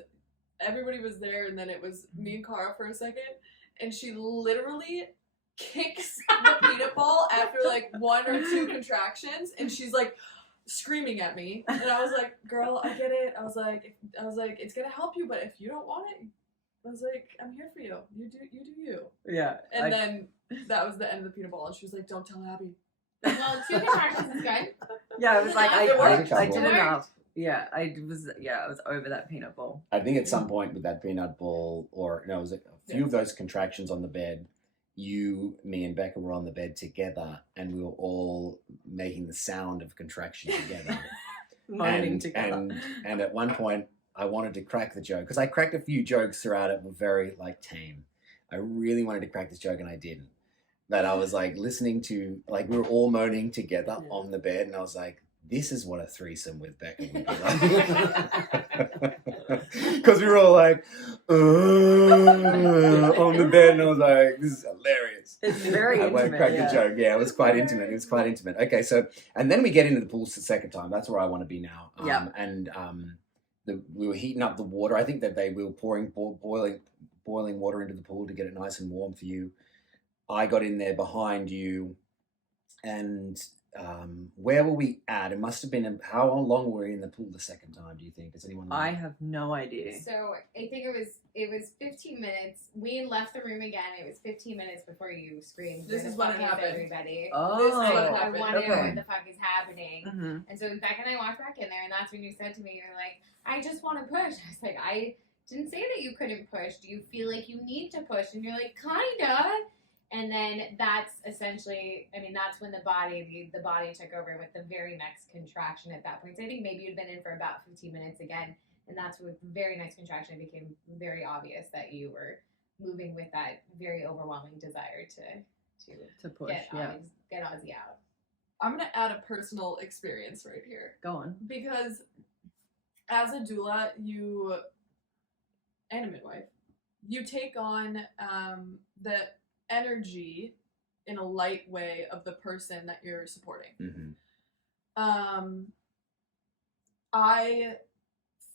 everybody was there and then it was me and Kara for a second. And she literally kicks the peanut ball after like 1 or 2 contractions, and she's like screaming at me, and I was like, girl, I get it. I was like it's gonna help you, but if you don't want it, I was like, I'm here for you. You do you. Yeah. And then that was the end of the peanut ball, and she was like, don't tell Abby. Well, 2 contractions is good. Yeah, I was like, I did It enough. Yeah, I was over that peanut ball. I think at some point with that peanut ball, or no, it was a few of those contractions on the bed, you, me, and Becca were on the bed together, and we were all making the sound of contraction together. Moaning together. And at one point, I wanted to crack the joke, because I cracked a few jokes throughout it, were very like tame. I really wanted to crack this joke, and I didn't. But I was like listening to, like, we were all moaning together on the bed, and I was like, this is what a threesome with Becca would be like. Because we were all like, on the bed, and I was like, this is hilarious. It's very intimate. I cracked the joke. Yeah, it was quite intimate. It was quite intimate. Okay, so, and then we get into the pool the second time. That's where I want to be now. And we were heating up the water. I think that we were pouring boiling water into the pool to get it nice and warm for you. I got in there behind you, and where were we at? It must have been, how long were we in the pool the second time, do you think? Does anyone know? I have no idea. So I think it was 15 minutes. We left the room again. It was 15 minutes before you screamed. This is what happened. Everybody. Oh, this is what I happened. want to know what the fuck is happening. Mm-hmm. And so Becca and I walked back in there, and that's when you said to me, you're like, I just want to push. I was like, I didn't say that you couldn't push. Do you feel like you need to push? And you're like, kinda. And then that's essentially, I mean, that's when the body took over with the very next contraction at that point. So I think maybe you'd been in for about 15 minutes again. And that's with the very next contraction, it became very obvious that you were moving with that very overwhelming desire to push, get Ozzie out. I'm going to add a personal experience right here. Go on. Because as a doula, and a midwife, you take on the energy in a light way of the person that you're supporting. Mm-hmm. I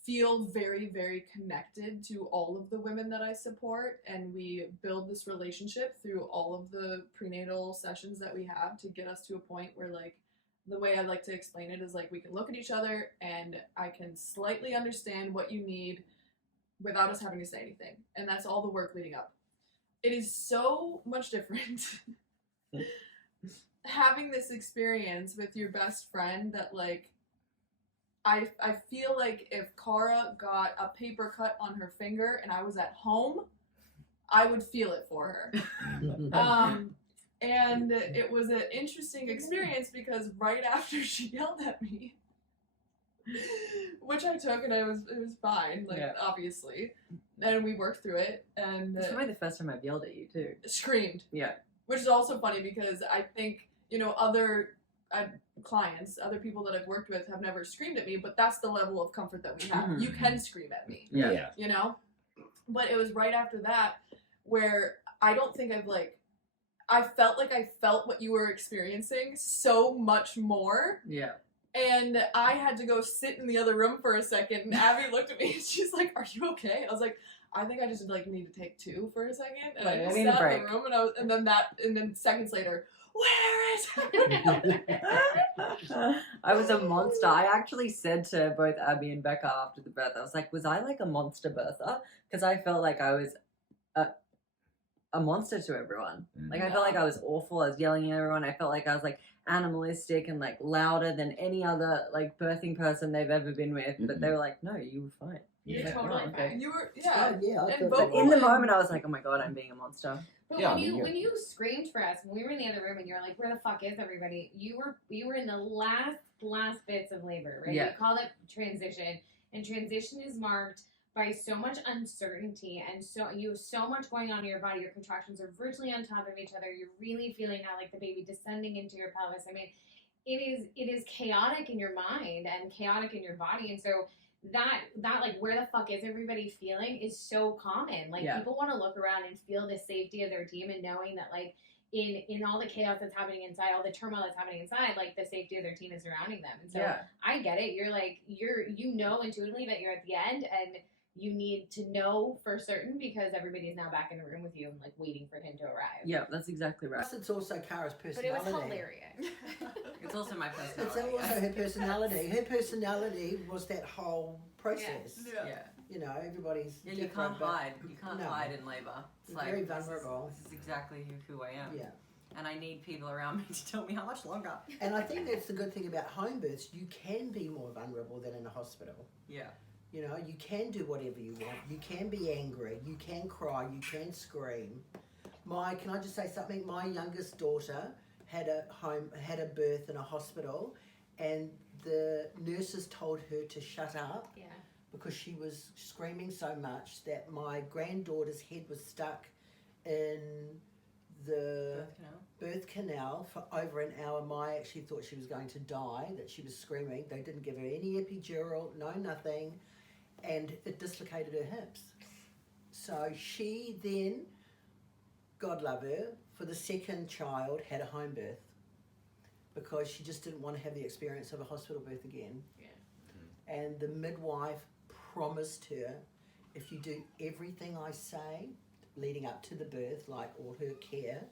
feel very, very connected to all of the women that I support, and we build this relationship through all of the prenatal sessions that we have to get us to a point where, like, the way I like to explain it is, like, we can look at each other and I can slightly understand what you need without us having to say anything. And that's all the work leading up. It is so much different having this experience with your best friend that, like, I feel like if Kara got a paper cut on her finger and I was at home, I would feel it for her. And it was an interesting experience because right after she yelled at me, which I took and it was fine, like, obviously, and we worked through it, and It's probably the first time I've yelled at you too. Screamed. Yeah. Which is also funny because I think, other clients, other people that I've worked with have never screamed at me, but that's the level of comfort that we have. Mhm. You can scream at me. Yeah. But it was right after that where I don't think I felt like I felt what you were experiencing so much more. Yeah. And I had to go sit in the other room for a second, and Abby looked at me and she's like, "Are you okay?" I was like, "I think I just need to take two for a second." And I just need a sat in break. the room, and then seconds later, "Where is everyone?" I was a monster. I actually said to both Abby and Becca after the birth, I was like, was I like a monster birther? Because I felt like I was a monster to everyone. Like, I felt like I was awful. I was yelling at everyone. I felt like I was like animalistic and like louder than any other like birthing person they've ever been with. But they were like, no, you were fine. You're Yeah, totally okay. fine. You were, I And thought But in the moment, I was like, oh my God, I'm being a monster. But Yeah, when you screamed for us, when we were in the other room and you were like, "Where the fuck is everybody?" You were in the last bits of labor, right? Yeah. We called it transition, and transition is marked by so much uncertainty, and you have so much going on in your body. Your contractions are virtually on top of each other. You're really feeling how, like, the baby descending into your pelvis. I mean, it is chaotic in your mind and chaotic in your body, and so that like, where the fuck is everybody feeling is so common. Like, people want to look around and feel the safety of their team, and knowing that, like, in all the chaos that's happening inside, all the turmoil that's happening inside, like, the safety of their team is surrounding them. And so I get it. You're like, you know intuitively that you're at the end, and you need to know for certain because everybody's now back in the room with you and, like, waiting for him to arrive. Yeah, that's exactly right. Plus, it's also Kara's But it personality. was hilarious. It's also my It's personality. also her personality. Her personality was that whole process. Yeah. Everybody's Yeah, you different, can't but hide. You can't hide in labor. It's You're very vulnerable. This is exactly who I am. Yeah. And I need people around me to tell me how much longer. And I think that's the good thing about home births. You can be more vulnerable than in a hospital. Yeah. You can do whatever you want. You can be angry. You can cry. You can scream. Can I just say something? My youngest daughter had a birth in a hospital, and the nurses told her to shut up because she was screaming so much that my granddaughter's head was stuck in the birth canal for over an hour. Mai actually thought she was going to die, that she was screaming. They didn't give her any epidural, no nothing, and it dislocated her hips. So she then, God love her, for the second child had a home birth because she just didn't want to have the experience of a hospital birth again. Yeah. And the midwife promised her, if you do everything I say leading up to the birth, like all her care,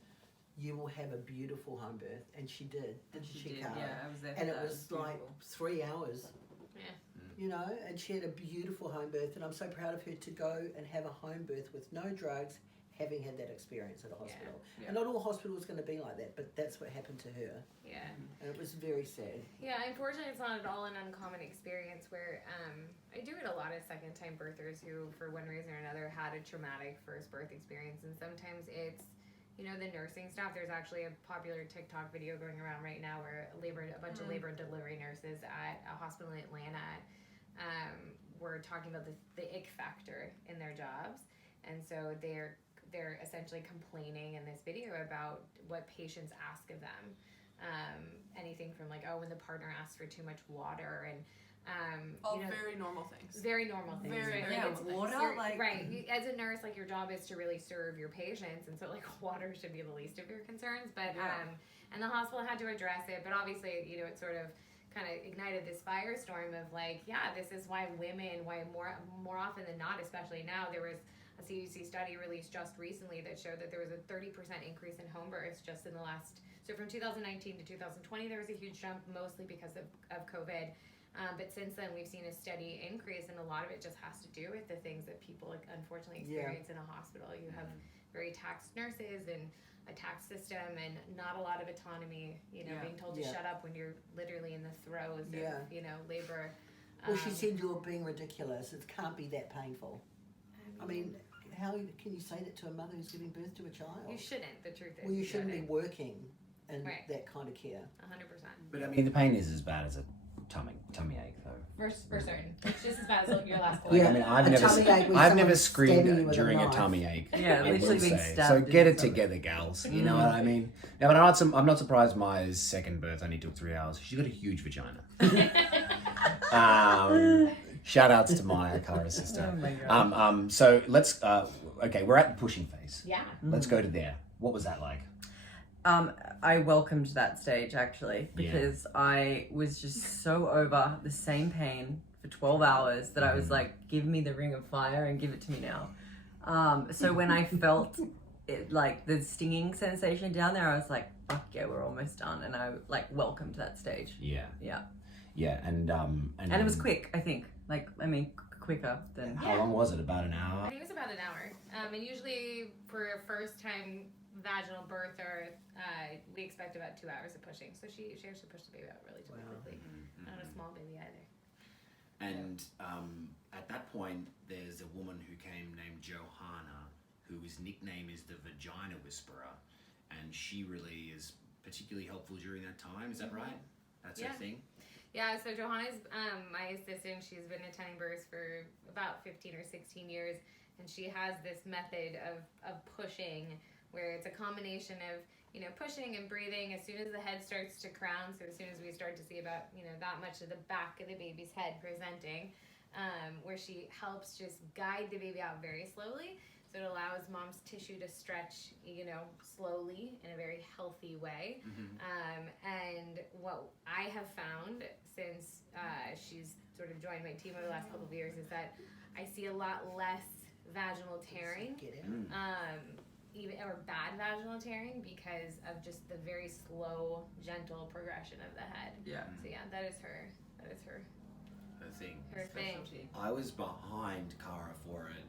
you will have a beautiful home birth. And she did. She did, yeah. I was there for and that. it was like 3 hours. Yeah. And she had a beautiful home birth, and I'm so proud of her to go and have a home birth with no drugs, having had that experience at a hospital. Yeah. And not all hospitals are going to be like that, but that's what happened to her. Yeah. And it was very sad. Yeah, unfortunately, it's not at all an uncommon experience where I do get a lot of second-time birthers who, for one reason or another, had a traumatic first birth experience, and sometimes it's you know, the nursing staff. There's actually a popular TikTok video going around right now where a bunch of labor and delivery nurses at a hospital in Atlanta were talking about the ick factor in their jobs, and so they're essentially complaining in this video about what patients ask of them. Anything from like, oh, when the partner asks for too much water, and all you know, very normal things. very normal things. Very, right? very Like, normal water, you're- like right. As a nurse, like your job is to really serve your patients, and so like water should be the least of your concerns. But and the hospital had to address it, but obviously, you know, it sort of kind of ignited this firestorm of like, yeah, this is why more often than not, especially now, there was a CDC study released just recently that showed that there was a 30% increase in home births just in the last. So from 2019 to 2020, there was a huge jump, mostly because of COVID. But since then, we've seen a steady increase, and a lot of it just has to do with the things that people unfortunately experience in a hospital. You have very taxed nurses and a tax system, and not a lot of autonomy. You know, being told to shut up when you're literally in the throes of labor. Well, she said you're being ridiculous. It can't be that painful. I mean, how can you say that to a mother who's giving birth to a child? You shouldn't. The truth is, Well, you shouldn't be working in Right. that kind of care. 100%. But I mean, the pain is as bad as a tummy ache, though. For certain, it's just as bad as your last Like, I mean, I've never someone screamed stabbing you with a during a knife. tummy ache. Yeah, I literally will being say. stabbed So in get the it stomach. together, gals. You know what I mean? Now, but I'm not surprised. My second birth only took 3 hours. She's got a huge vagina. Shout outs to Maya, Kara's sister. Oh my God. So let's. Okay, we're at the pushing phase. Yeah. Let's go to there. What was that like? I welcomed that stage actually because I was just so over the same pain for 12 hours that I was like, give me the ring of fire and give it to me now. So when I felt it, like the stinging sensation down there, I was like, fuck yeah, we're almost done. And I like welcomed that stage. Yeah. Yeah. Yeah, and it was quick, I think. Like, I mean, quicker than. How long was it? About an hour? I think it was about an hour. And usually for a first time vaginal birther, we expect about 2 hours of pushing. So she actually pushed the baby out relatively quickly. Not a small baby either. And at that point, there's a woman who came named Johanna, whose nickname is the Vagina Whisperer, and she really is particularly helpful during that time. Is that right? That's her thing? Yeah, so Johanna's my assistant. She's been attending births for about 15 or 16 years, and she has this method of pushing where it's a combination of, you know, pushing and breathing as soon as the head starts to crown, so as soon as we start to see about, you know, that much of the back of the baby's head presenting, where she helps just guide the baby out very slowly, so it allows mom's tissue to stretch, you know, slowly in a very healthy way. And what I have found since she's sort of joined my team over the last couple of years is that I see a lot less vaginal tearing, or bad vaginal tearing, because of just the very slow, gentle progression of the head. Yeah. So yeah, that is her Thing. her thing. I was behind Kara for it,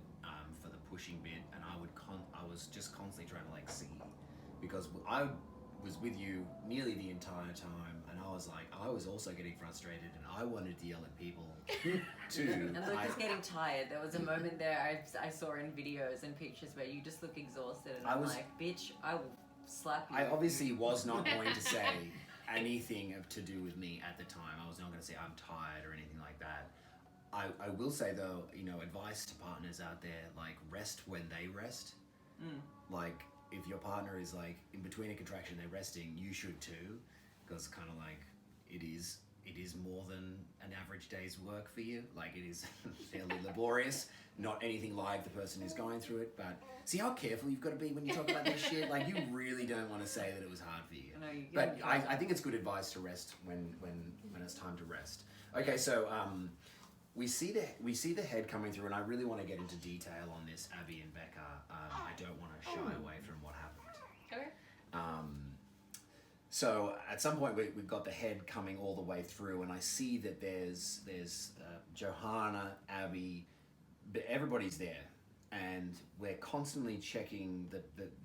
for the pushing bit, and I was just constantly trying to like see, because I was with you nearly the entire time, and I was also getting frustrated, and I wanted to yell at people too. And Luke was getting tired. There was a moment there I saw in videos and pictures where you just look exhausted, and I'm like, bitch, I will slap you. I obviously was not going to say anything to do with me at the time. I was not going to say I'm tired or anything like that. I will say though, you know, advice to partners out there, like rest when they rest. Like if your partner is like in between a contraction, they're resting, you should too, because kind of like it is more than an average day's work for you. Like it is fairly laborious, not anything like the person who's going through it, but see how careful you've got to be when you talk about this shit. Like you really don't want to say that it was hard for you. No, you But get I think it's good advice to rest when it's time to rest. Okay, so we see the head coming through, and I really want to get into detail on this, Abby and Becca. I don't want to shy away from what happened. Okay. So at some point we've got the head coming all the way through, and I see that there's Johanna, Abby, everybody's there, and we're constantly checking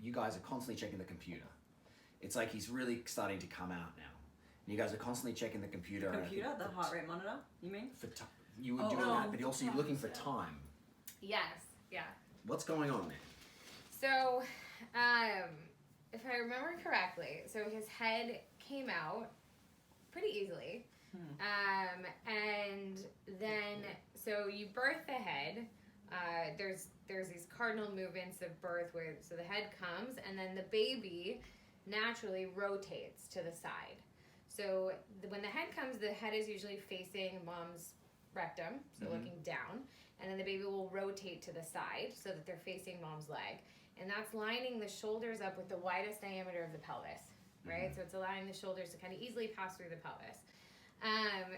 you guys are constantly checking the computer. It's like he's really starting to come out now. And you guys are constantly checking the computer. The heart rate monitor, you mean? You were doing that, but also you're looking for time. Yes. Yeah. What's going on there? So, if I remember correctly, so his head came out pretty easily. And then, so you birth the head. There's these cardinal movements of birth where, so the head comes and then the baby naturally rotates to the side. So when the head comes, the head is usually facing mom's rectum, so looking down, and then the baby will rotate to the side so that they're facing mom's leg. And that's lining the shoulders up with the widest diameter of the pelvis, right? So it's allowing the shoulders to kind of easily pass through the pelvis.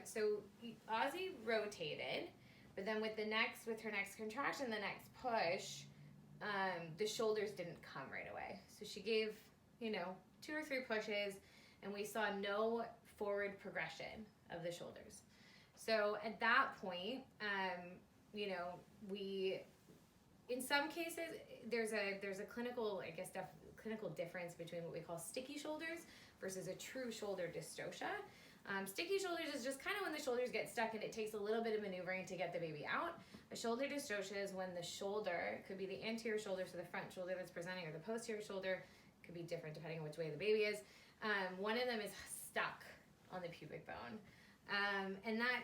So Ozzie rotated, but then with her next contraction, the next push, the shoulders didn't come right away. So she gave, 2 or 3 pushes, and we saw no forward progression of the shoulders. So at that point, we, in some cases, there's a clinical, clinical difference between what we call sticky shoulders versus a true shoulder dystocia. Sticky shoulders is just kind of when the shoulders get stuck and it takes a little bit of maneuvering to get the baby out. A shoulder dystocia is when the shoulder, could be the anterior shoulder, so the front shoulder that's presenting, or the posterior shoulder, could be different depending on which way the baby is. One of them is stuck on the pubic bone. And that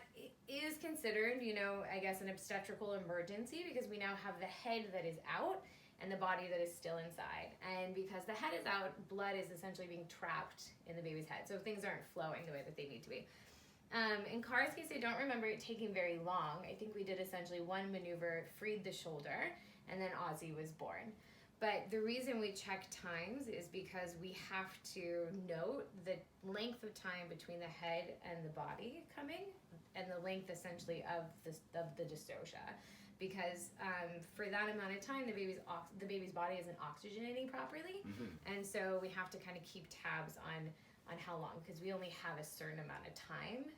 is considered, an obstetrical emergency because we now have the head that is out and the body that is still inside. And because the head is out, blood is essentially being trapped in the baby's head. So things aren't flowing the way that they need to be. In Kara's case, I don't remember it taking very long. I think we did essentially one maneuver, freed the shoulder, and then Ozzie was born. But the reason we check times is because we have to note the length of time between the head and the body coming, and the length essentially of the dystocia. Because for that amount of time, the baby's body isn't oxygenating properly, and so we have to kind of keep tabs on how long, because we only have a certain amount of time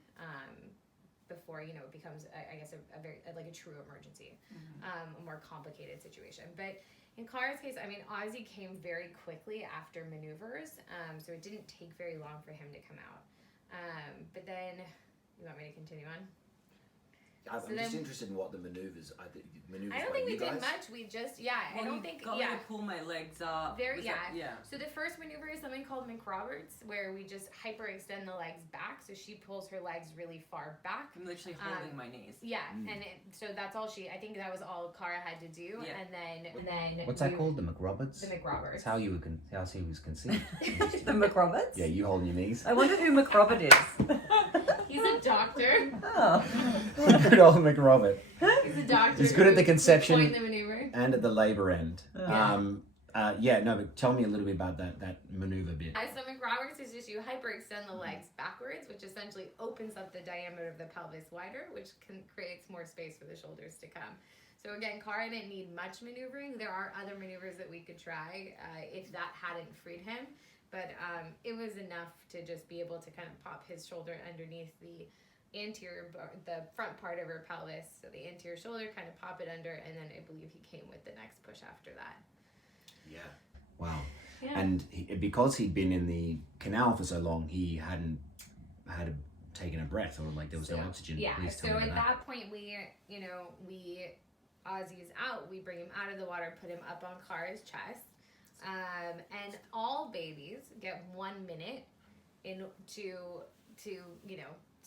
before it becomes, a very like a true emergency, a more complicated situation. But in Kara's case, Ozzie came very quickly after maneuvers, so it didn't take very long for him to come out. But then, you want me to continue on? I'm just interested in what the maneuvers. I don't think we did much. We just, I don't think. Got me to pull my legs up. So the first maneuver is something called McRoberts, where we just hyperextend the legs back. So she pulls her legs really far back. I'm literally holding my knees. So that's all I think that was all Kara had to do. Yeah. And then. What's that called? The McRoberts? The McRoberts. That's how he was conceived. The McRoberts? Yeah, you holding your knees. I wonder who McRobert is. He's a doctor. Oh. Good old McRobert. He's a doctor. He's good at the conception the maneuver. and at the labor end. Yeah. But tell me a little bit about that maneuver bit. So McRoberts is just you hyperextend the legs backwards, which essentially opens up the diameter of the pelvis wider, which creates more space for the shoulders to come. So again, Kara didn't need much maneuvering. There are other maneuvers that we could try if that hadn't freed him. But it was enough to just be able to kind of pop his shoulder underneath the front part of her pelvis. So the anterior shoulder, kind of pop it under, and then I believe he came with the next push after that. Yeah. Wow. Yeah. And because he'd been in the canal for so long, he hadn't taken a breath, or there was no oxygen. Yeah. Please tell So me at about that point, Ozzie's out. We bring him out of the water, put him up on Kara's chest. And all babies get 1 minute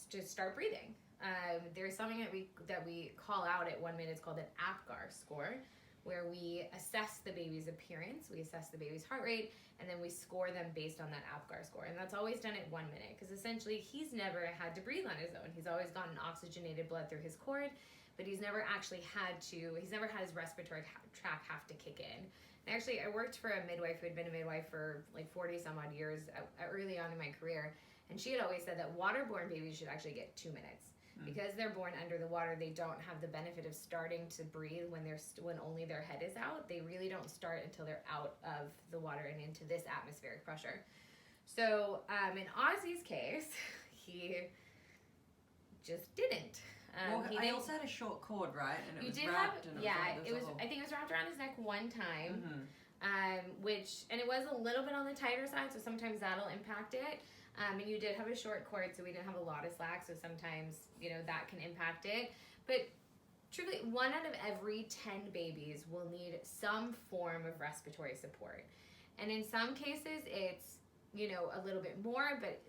to start breathing. There's something that we call out at 1 minute. It's called an APGAR score, where we assess the baby's appearance, we assess the baby's heart rate, and then we score them based on that APGAR score. And that's always done at 1 minute, because essentially he's never had to breathe on his own. He's always gotten oxygenated blood through his cord, but he's never actually he's never had his respiratory tract have to kick in. Actually, I worked for a midwife who had been a midwife for 40 some odd years early on in my career, and she had always said that waterborne babies should actually get 2 minutes. Because they're born under the water, they don't have the benefit of starting to breathe when only their head is out. They really don't start until they're out of the water and into this atmospheric pressure. So in Ozzie's case, he just didn't. I also had a short cord, right? And You was did wrapped have, and it was. I think it was wrapped around his neck one time, and it was a little bit on the tighter side, so sometimes that'll impact it. And you did have a short cord, so we didn't have a lot of slack, so sometimes that can impact it. But truly, 1 out of every 10 babies will need some form of respiratory support. And in some cases, it's, you know, a little bit more, but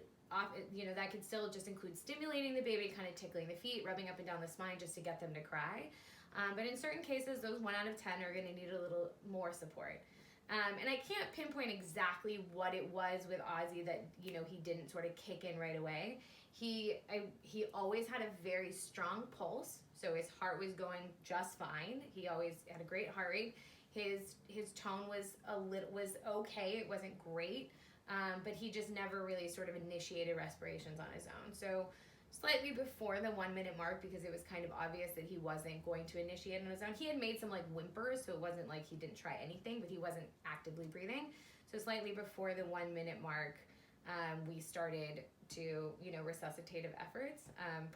you know, that could still just include stimulating the baby, kind of tickling the feet, rubbing up and down the spine just to get them to cry. But in certain cases, those 1 out of 10 are going to need a little more support. And I can't pinpoint exactly what it was with Ozzie that, you know, he didn't sort of kick in right away. He always had a very strong pulse, so his heart was going just fine. He always had a great heart rate. His tone was okay. It wasn't great, but he just never really sort of initiated respirations on his own. So slightly before the 1 minute mark, because it was kind of obvious that he wasn't going to initiate on his own. He had made some like whimpers, so it wasn't like he didn't try anything, but he wasn't actively breathing. So slightly before the 1 minute mark, we started to, you know, resuscitative efforts.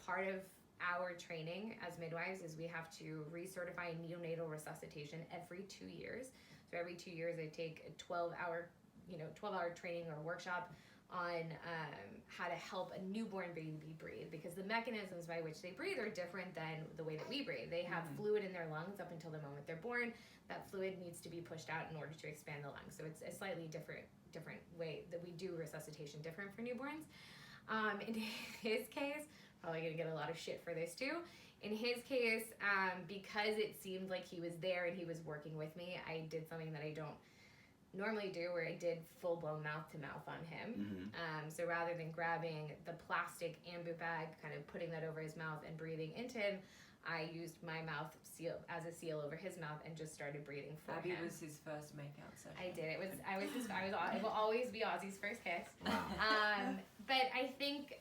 Part of our training as midwives is we have to recertify neonatal resuscitation every 2 years. So every 2 years I take a 12-hour training or workshop on how to help a newborn baby breathe, because the mechanisms by which they breathe are different than the way that we breathe. They have fluid in their lungs up until the moment they're born. That fluid needs to be pushed out in order to expand the lungs. So it's a slightly different way that we do resuscitation, different for newborns. In his case, probably gonna get a lot of shit for this too. In his case, because it seemed like he was there and he was working with me, I did something that I don't normally do, where I did full-blown mouth-to-mouth on him. So rather than grabbing the plastic ambu bag, kind of putting that over his mouth and breathing into him, I used my mouth as a seal over his mouth and just started breathing for him. Abby was his first makeout session. I did. It will always be Ozzie's first kiss. Wow. But I think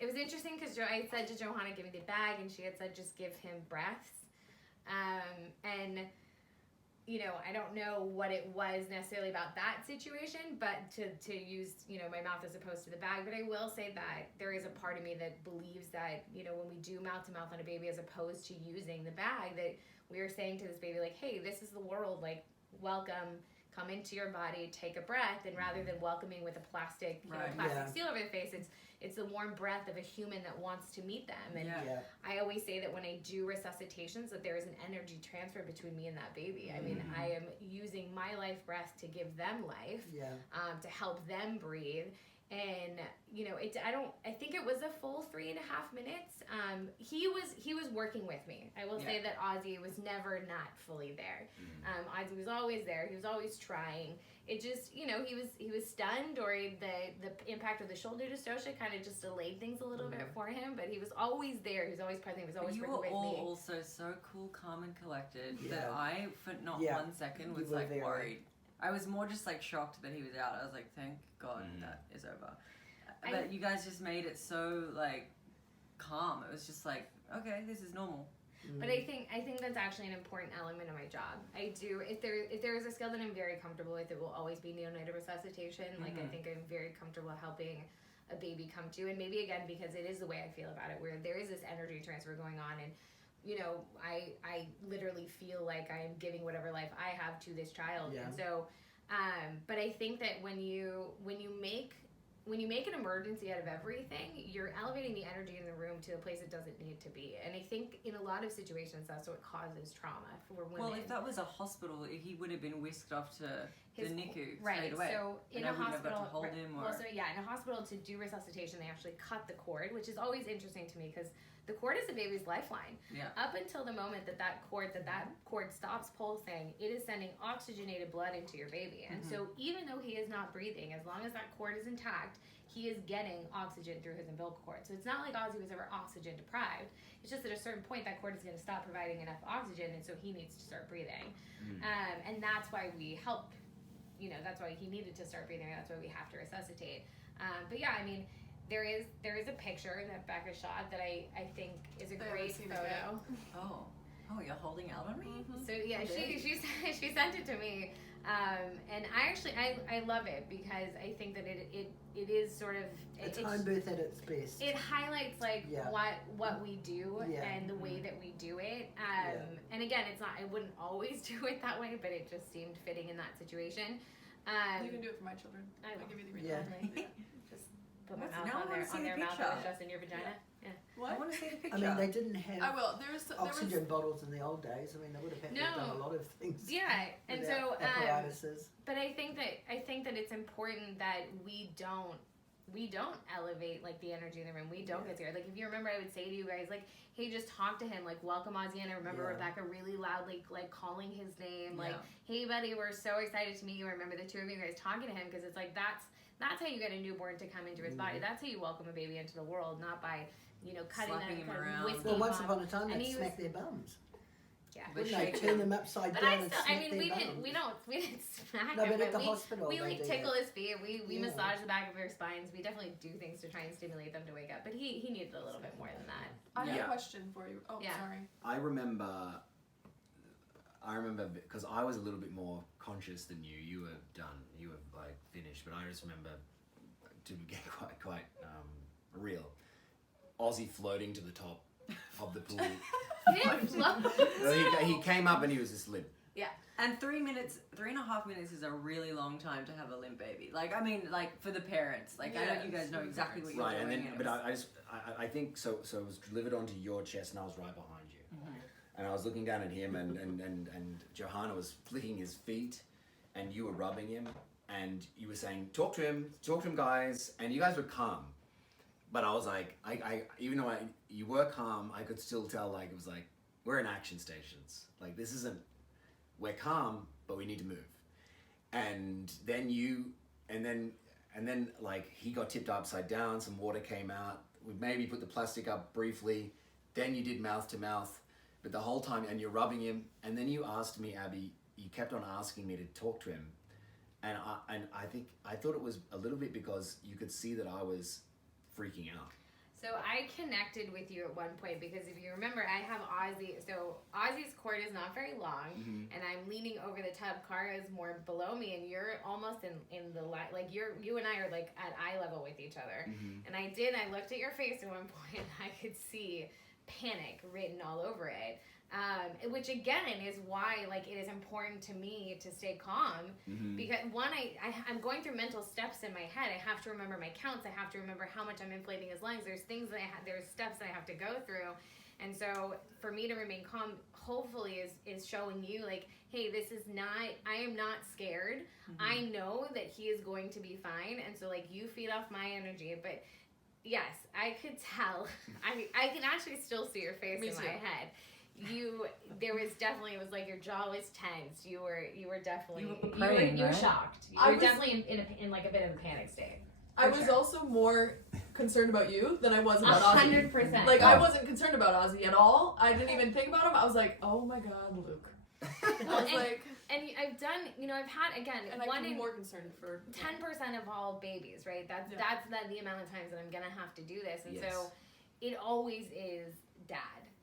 it was interesting because I said to Johanna, give me the bag, and she had said, just give him breaths. And you know, I don't know what it was necessarily about that situation, but to use, you know, my mouth as opposed to the bag. But I will say that there is a part of me that believes that, you know, when we do mouth to mouth on a baby as opposed to using the bag, that we are saying to this baby, like, hey, this is the world, like, welcome, come into your body, take a breath. And rather than welcoming with a plastic, seal over the face, it's the warm breath of a human that wants to meet them. And I always say that when I do resuscitations, that there is an energy transfer between me and that baby. I mean, I am using my life breath to give them life, to help them breathe. And, you know, I think it was a full 3.5 minutes. He was working with me. I will say that Ozzie was never not fully there. Ozzie was always there. He was always trying. It just, you know, he was stunned, or the impact of the shoulder dystocia kind of just delayed things a little bit for him, but he was always there. He was always present. He was always working with me. You were all also so cool, calm, and collected that I, for not 1 second, was like worried. I was more just like shocked that he was out. I was like, thank God that is over. But you guys just made it so like calm. It was just like, okay, this is normal. But I think that's actually an important element of my job. I do, if there is a skill that I'm very comfortable with, it will always be neonatal resuscitation. Like, I think I'm very comfortable helping a baby come to, and maybe again because it is the way I feel about it, where there is this energy transfer going on, and you know, I literally feel like I am giving whatever life I have to this child. And so, but I think that when you make an emergency out of everything, you're elevating the energy in the room to a place it doesn't need to be. And I think in a lot of situations, that's what causes trauma for women. Well, if that was a hospital, he would have been whisked off to the NICU straight away. So in a hospital, to hold him or... in a hospital, to do resuscitation, they actually cut the cord, which is always interesting to me because the cord is the baby's lifeline. Up until the moment that cord stops pulsing, it is sending oxygenated blood into your baby. And so even though he is not breathing, as long as that cord is intact, he is getting oxygen through his umbilical cord. So it's not like Ozzie was ever oxygen deprived. It's just at a certain point that cord is going to stop providing enough oxygen, and so he needs to start breathing. And that's why we help. You know, that's why he needed to start breathing. That's why we have to resuscitate. But yeah, I mean, there is a picture that Becca shot that I think is a great photo. Oh, you're holding out on me? So yeah, she sent it to me, and I love it because I think that it is sort of it's home birth at its best. It highlights like what we do and the way that we do it. And again, it's not, I wouldn't always do it that way, but it just seemed fitting in that situation. You can do it for my children. I'll give you the reason. Just put my mouth on their mouth and just in your vagina. I want to see the picture. I mean, they didn't have I will. There oxygen bottles in the old days. I mean, they would have had to have done a lot of things. Yeah, and so apparatuses. but I think that it's important that we don't elevate like the energy in the room. We don't get scared. Like if you remember, I would say to you guys like, hey, just talk to him. Like welcome Ozzie, and I remember Rebecca really loudly like calling his name. Like, hey buddy, we're so excited to meet you. I remember the two of you guys talking to him because it's like that's how you get a newborn to come into his body. That's how you welcome a baby into the world, not by cutting Slapping them him around. whiskey. Well, once upon a time, And they'd he smack their bums. Yeah, Wouldn't they turn them upside but down I and still, smack I mean, their we bums? didn't smack No, him, but at the we, hospital we they like do tickle that. his feet. We massage the back of their spines. We definitely do things to try and stimulate them to wake up. But he needed a little bit more than that. I have Yeah. a question for you. Oh, Yeah. sorry. I remember because I was a little bit more conscious than you. You were done. You were like finished. But I just remember to get quite real. Ozzie floating to the top of the pool. He didn't float. He came up and he was just limp. Yeah, and 3.5 minutes is a really long time to have a limp baby. Like, I mean, like for the parents. Like, I know you guys know exactly what you're Right, doing. and then, but I think so. So it was delivered onto your chest, and I was right behind you, and I was looking down at him, and Johanna was flicking his feet, and you were rubbing him, and you were saying, talk to him, guys," and you guys were calm, but I was like, I even though you were calm, I could still tell like it was like we're in action stations. Like this isn't. We're calm, but we need to move. And then like he got tipped upside down, some water came out. We maybe put the plastic up briefly. Then you did mouth to mouth, but the whole time, and you're rubbing him. And then you asked me, Abby, you kept on asking me to talk to him. And I thought it was a little bit because you could see that I was freaking out. So I connected with you at one point because if you remember, I have Ozzie. So Ozzie's cord is not very long, and I'm leaning over the tub. Kara is more below me, and you're almost in the light. Like you and I are like at eye level with each other. And I looked at your face at one point, and I could see panic written all over it. Which again is why like it is important to me to stay calm because one, I'm going through mental steps in my head. I have to remember my counts. I have to remember how much I'm inflating his lungs. There's things that there's steps that I have to go through, and so for me to remain calm, hopefully is showing you like, hey, I am not scared. I know that he is going to be fine, and so like you feed off my energy, but. Yes, I could tell. I can actually still see your face in my head. It was like your jaw was tense. You were definitely you were shocked. You were definitely in like a bit of a panic state. I was also more concerned about you than I was about Ozzie. 100%. Like I wasn't concerned about Ozzie at all. I didn't even think about him. I was like, oh my god, Luke. I was like. And I've done, I've had, again, and I'm more concerned for 10% of all babies, right? That's the amount of times that I'm going to have to do this. And Yes. so it always is dad.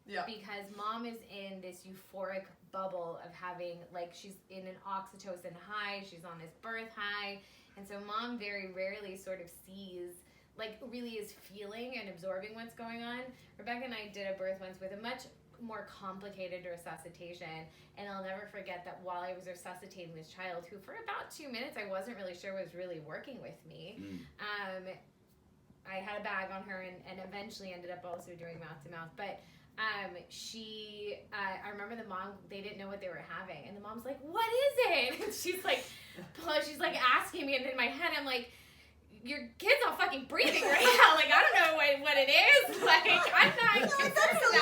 Yeah. Because mom is in this euphoric bubble of having, like, she's in an oxytocin high, she's on this birth high. And so mom very rarely sort of sees, like, really is feeling and absorbing what's going on. Rebecca and I did a birth once with a much more complicated resuscitation, and I'll never forget that while I was resuscitating this child who for about 2 minutes I wasn't really sure was really working with me, I had a bag on her and eventually ended up also doing mouth to mouth, but I remember the mom, they didn't know what they were having, and the mom's like, what is it? And she's like asking me, and in my head I'm like, your kid's not fucking breathing right now. Like, I don't know what it is. Like, I'm not concerned with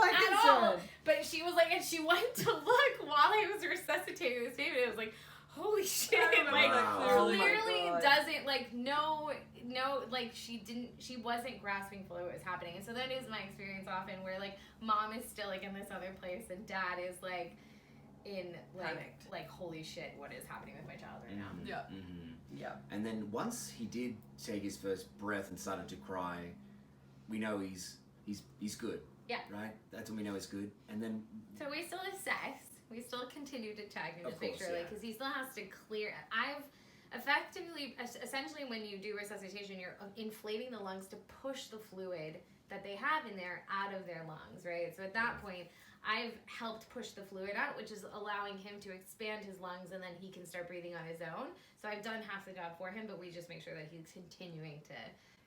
that at all. But she was like, and she went to look while I was resuscitating this baby. It was like, holy shit. Like, clearly doesn't, like, no, like, she wasn't grasping fully what was happening. And so that is my experience often where, like, mom is still, like, in this other place and dad is, like, in, like holy shit, what is happening with my child right now? Yeah. Yeah. And then once he did take his first breath and started to cry, we know he's good. Yeah. Right? That's when we know he's good. And then So we still assess. We still continue to check and Of just make course, sure, yeah. like, because he still has to clear. Essentially, when you do resuscitation, you're inflating the lungs to push the fluid that they have in there out of their lungs, right? So at that point, I've helped push the fluid out, which is allowing him to expand his lungs, and then he can start breathing on his own. So I've done half the job for him, but we just make sure that he's continuing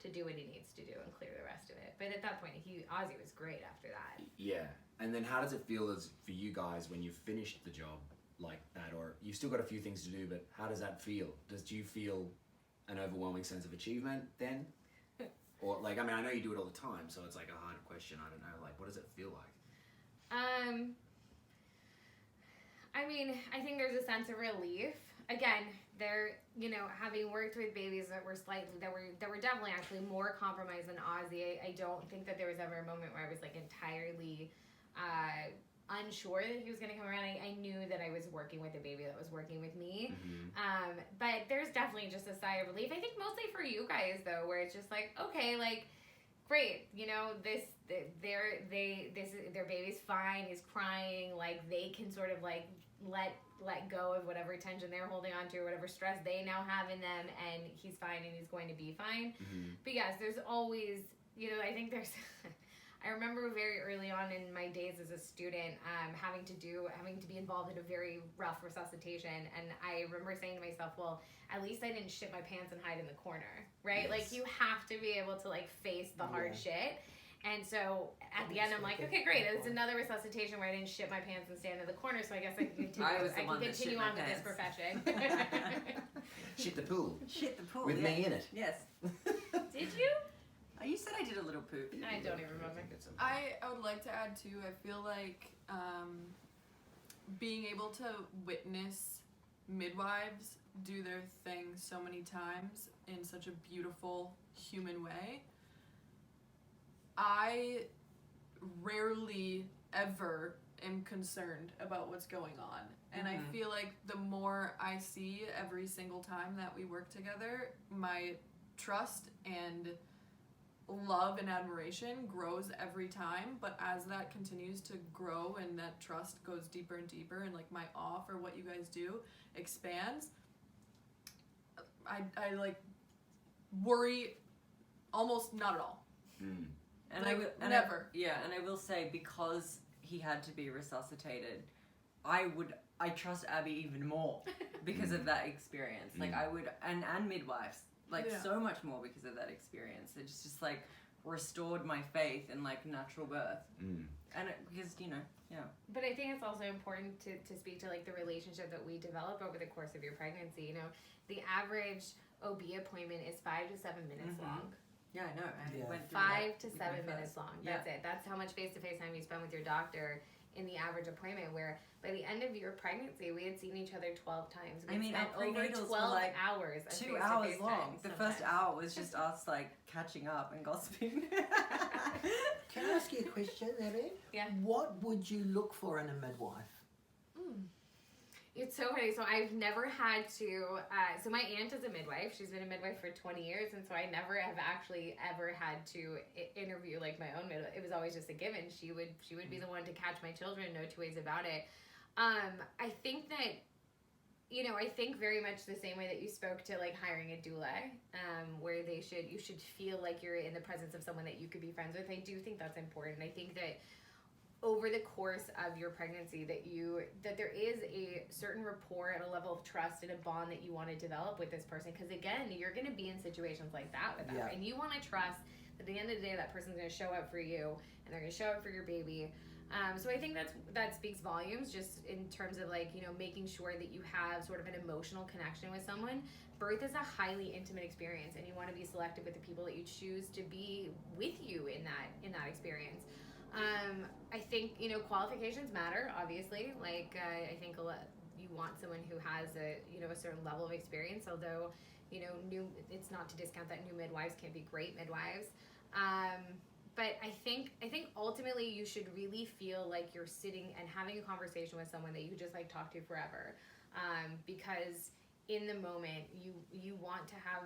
to do what he needs to do and clear the rest of it. But at that point, Ozzie was great after that. Yeah. And then how does it feel as for you guys when you've finished the job like that, or you've still got a few things to do, but how does that feel? Do you feel an overwhelming sense of achievement then? Or like, I mean, I know you do it all the time, so it's like a hard question. I don't know. Like, what does it feel like? I mean, I think there's a sense of relief. Again, having worked with babies that were definitely actually more compromised than Ozzie, I don't think that there was ever a moment where I was like entirely unsure that he was going to come around. I knew that I was working with a baby that was working with me. But there's definitely just a sigh of relief. I think mostly for you guys though, where it's just like, okay, like, great, their baby's fine, he's crying, like they can sort of like let go of whatever tension they're holding on to or whatever stress they now have in them, and he's fine and he's going to be fine. But yes, there's always, I think there's I remember very early on in my days as a student having to be involved in a very rough resuscitation, and I remember saying to myself, well, at least I didn't shit my pants and hide in the corner, right? Yes. Like you have to be able to like face the hard shit. And so at the end, I'm like, okay, great. It's another resuscitation where I didn't shit my pants and stand in the corner. So I guess I can continue. I can continue on with this profession. Shit the pool. Shit the pool. With me in it. Yes. Did you? You said I did a little poop. I don't even remember. I would like to add too, I feel like being able to witness midwives do their thing so many times in such a beautiful human way, I rarely ever am concerned about what's going on. And I feel like the more I see every single time that we work together, my trust and love and admiration grows every time. But as that continues to grow and that trust goes deeper and deeper, and like my awe for what you guys do expands, I like worry almost not at all. And like, I never. And I will say, because he had to be resuscitated, I trust Abby even more because of that experience. Like I would, and midwives, like so much more because of that experience. It's just like restored my faith in like natural birth. And because, But I think it's also important to speak to like the relationship that we develop over the course of your pregnancy. The average OB appointment is 5 to 7 minutes long. Yeah, I know. I went through 5 that to with 7 my minutes first. long. That's it. That's how much face-to-face time you spend with your doctor in the average appointment, where by the end of your pregnancy, we had seen each other 12 times. We our over prenatals 12 were like hours. Of 2 hours face-to-face long. time The sometimes. first hour was just us like catching up and gossiping. Can I ask you a question, Abby? Yeah. What would you look for in a midwife? It's so funny. So I've never had to. So my aunt is a midwife. She's been a midwife for 20 years, and so I never have actually ever had to interview like my own midwife. It was always just a given. She would be the one to catch my children. No two ways about it. I think that, I think very much the same way that you spoke to like hiring a doula, where you should feel like you're in the presence of someone that you could be friends with. I do think that's important. I think that over the course of your pregnancy that there is a certain rapport and a level of trust and a bond that you want to develop with this person, because again, you're going to be in situations like that with them, and you want to trust that at the end of the day that person's going to show up for you and they're going to show up for your baby. So I think that speaks volumes, just in terms of like, making sure that you have sort of an emotional connection with someone. Birth is a highly intimate experience, and you want to be selective with the people that you choose to be with you in that experience. I think, qualifications matter, obviously. Like, I think you want someone who has a certain level of experience, although, it's not to discount that new midwives can be great midwives. But I think ultimately you should really feel like you're sitting and having a conversation with someone that you just like talk to forever. Because in the moment you want to have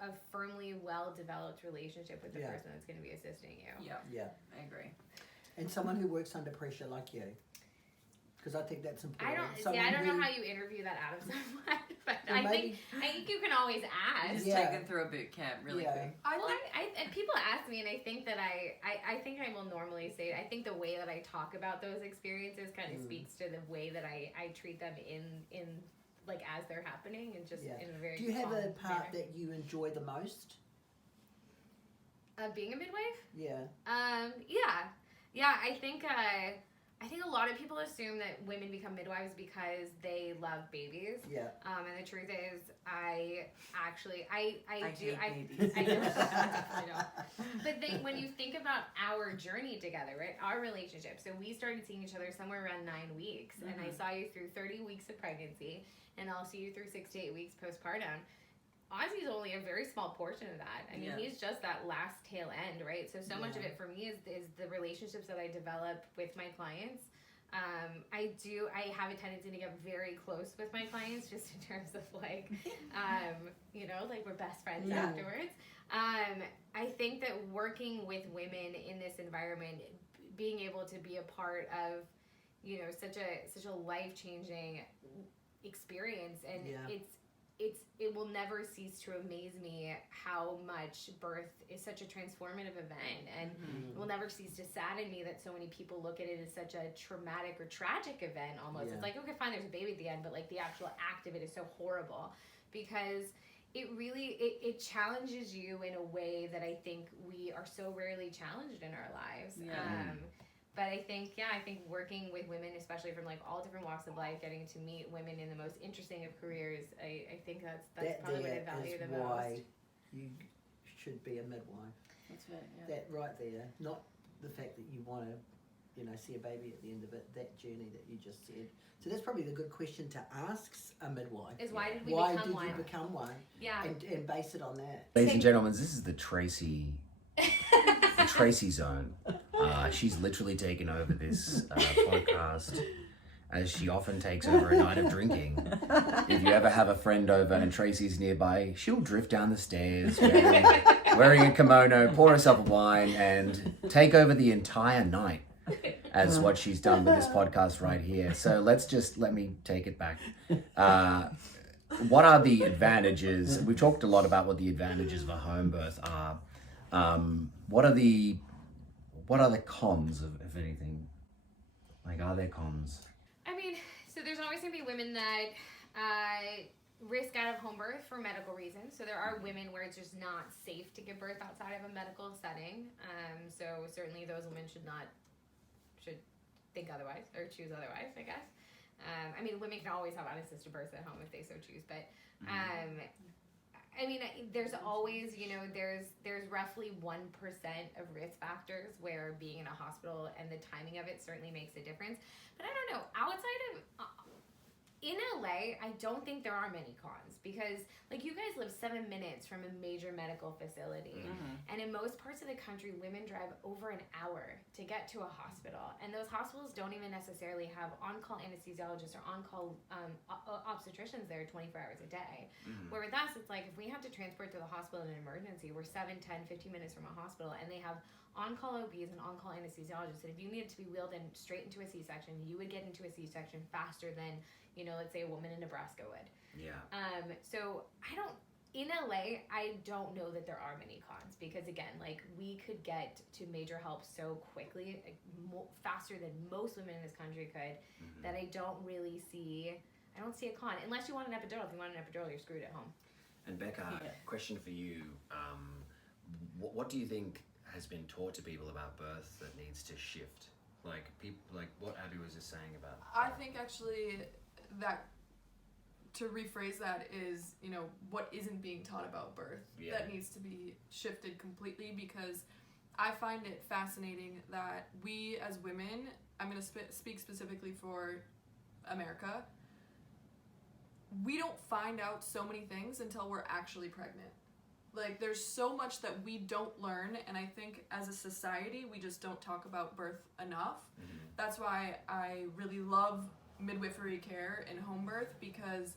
a firmly well-developed relationship with the person that's going to be assisting you. Yeah. I agree. And someone who works under pressure like you. Because I think that's important. I don't know how you interview that out of someone, but I think you can always ask. Just take them through a boot camp really quick. I people ask me, and I think that I think I will normally say, I think the way that I talk about those experiences kind of speaks to the way that I treat them in like as they're happening, and just in a very. Do you have a part manner. that you enjoy the most? Of being a midwife? Yeah. Yeah. I think a lot of people assume that women become midwives because they love babies. Yeah. And the truth is, I do. hate babies. I know. I know. But when you think about our journey together, right? Our relationship. So we started seeing each other somewhere around 9 weeks, and I saw you through 30 weeks of pregnancy, and I'll see you through 6 to 8 weeks postpartum. Ozzie's only a very small portion of that. I mean, he's just that last tail end, right? So much of it for me is the relationships that I develop with my clients. I have a tendency to get very close with my clients, just in terms of like, like we're best friends afterwards. I think that working with women in this environment, being able to be a part of, such a life-changing experience, and it will never cease to amaze me how much birth is such a transformative event, and it will never cease to sadden me that so many people look at it as such a traumatic or tragic event almost. It's like, okay, fine, there's a baby at the end, but like the actual act of it is so horrible, because it really it challenges you in a way that I think we are so rarely challenged in our lives. But I think working with women, especially from like all different walks of life, getting to meet women in the most interesting of careers, I think that's probably what I value the most. Why you should be a midwife. That's right. Yeah. That right there, not the fact that you want to, see a baby at the end of it. That journey that you just said. So that's probably the good question to ask a midwife. Is why did we why become did one? you become one? Yeah. And base it on that. Ladies and gentlemen, this is the Tracy zone. She's literally taken over this podcast, as she often takes over a night of drinking. If you ever have a friend over and Tracy's nearby, she'll drift down the stairs wearing a kimono, pour herself a wine, and take over the entire night, as what she's done with this podcast right here. So let me take it back. What are the advantages? We've talked a lot about what the advantages of a home birth are. What are the cons of anything? Like, are there cons? I mean, so there's always going to be women that risk out of home birth for medical reasons. So there are women where it's just not safe to give birth outside of a medical setting. So certainly those women should think otherwise or choose otherwise, I guess. I mean, women can always have unassisted births at home if they so choose, but I mean, there's always, there's roughly 1% of risk factors where being in a hospital and the timing of it certainly makes a difference. But I don't know, outside of, in LA, I don't think there are many cons, because like you guys live 7 minutes from a major medical facility. And in most parts of the country, women drive over an hour to get to a hospital. And those hospitals don't even necessarily have on-call anesthesiologists or on-call obstetricians there 24 hours a day. Where with us, it's like if we have to transport to the hospital in an emergency, we're 7, 10, 15 minutes from a hospital, and they have on-call OBs and on-call anesthesiologists. And if you needed to be wheeled in straight into a C-section, you would get into a C-section faster than, let's say a woman in Nebraska would. Yeah. So in LA, I don't know that there are many cons, because again, like we could get to major help so quickly, faster than most women in this country could, that I don't see a con, unless you want an epidural. If you want an epidural, you're screwed at home. And Becca, question for you. What do you think has been taught to people about birth that needs to shift? Like people, like what Abby was just saying about. I think actually that, to rephrase that, is what isn't being taught about birth that needs to be shifted completely, because I find it fascinating that we as women, I'm going to speak specifically for America, we don't find out so many things until we're actually pregnant. Like, there's so much that we don't learn, and I think as a society, we just don't talk about birth enough. That's why I really love midwifery care and home birth, because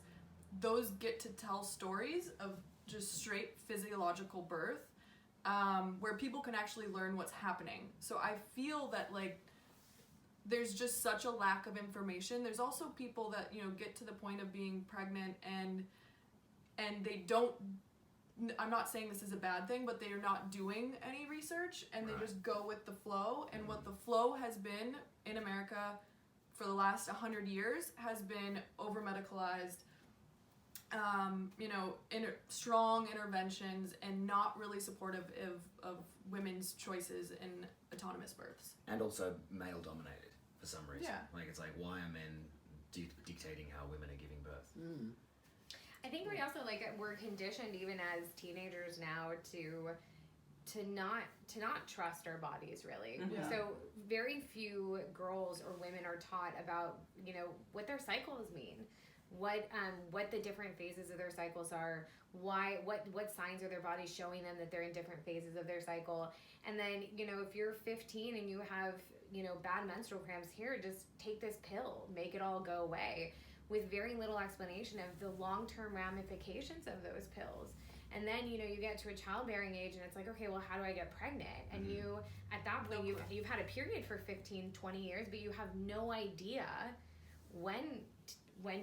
those get to tell stories of just straight physiological birth, where people can actually learn what's happening. So I feel that, like, there's just such a lack of information. There's also people that, get to the point of being pregnant and they don't, I'm not saying this is a bad thing, but they are not doing any research, and they just go with the flow. And what the flow has been in America for the last 100 years has been over-medicalized, strong interventions and not really supportive of women's choices in autonomous births. And also male dominated for some reason. Yeah. Like, it's like, why are men dictating how women are giving birth? Mm. I think we also we're conditioned even as teenagers now to not trust our bodies really. Yeah. So very few girls or women are taught about what their cycles mean, what the different phases of their cycles are, what signs are their bodies showing them that they're in different phases of their cycle. And then if you're 15 and you have bad menstrual cramps, here, just take this pill, make it all go away, with very little explanation of the long-term ramifications of those pills. And then, you get to a childbearing age and it's like, okay, well, how do I get pregnant? And you, at that point, you've had a period for 15, 20 years, but you have no idea when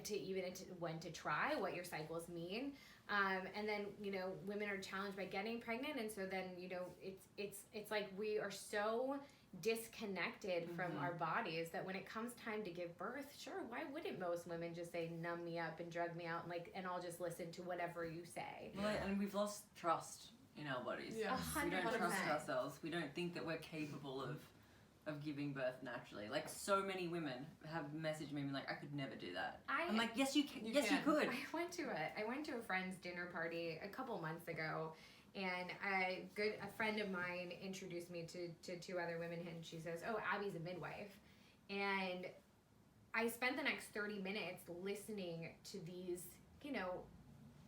to try, what your cycles mean. And then, women are challenged by getting pregnant. And so then, it's like we are so disconnected from our bodies that when it comes time to give birth, sure, why wouldn't most women just say numb me up and drug me out and I'll just listen to whatever you say. Well, and we've lost trust in our bodies. Yeah. We don't 100%. trust ourselves. We don't think that we're capable of giving birth naturally. Like, so many women have messaged me and been like, I could never do that. I'm like, yes, you can. You could. I went to a friend's dinner party a couple months ago, and a friend of mine introduced me to two other women, and she says, oh, Abby's a midwife. And I spent the next 30 minutes listening to these,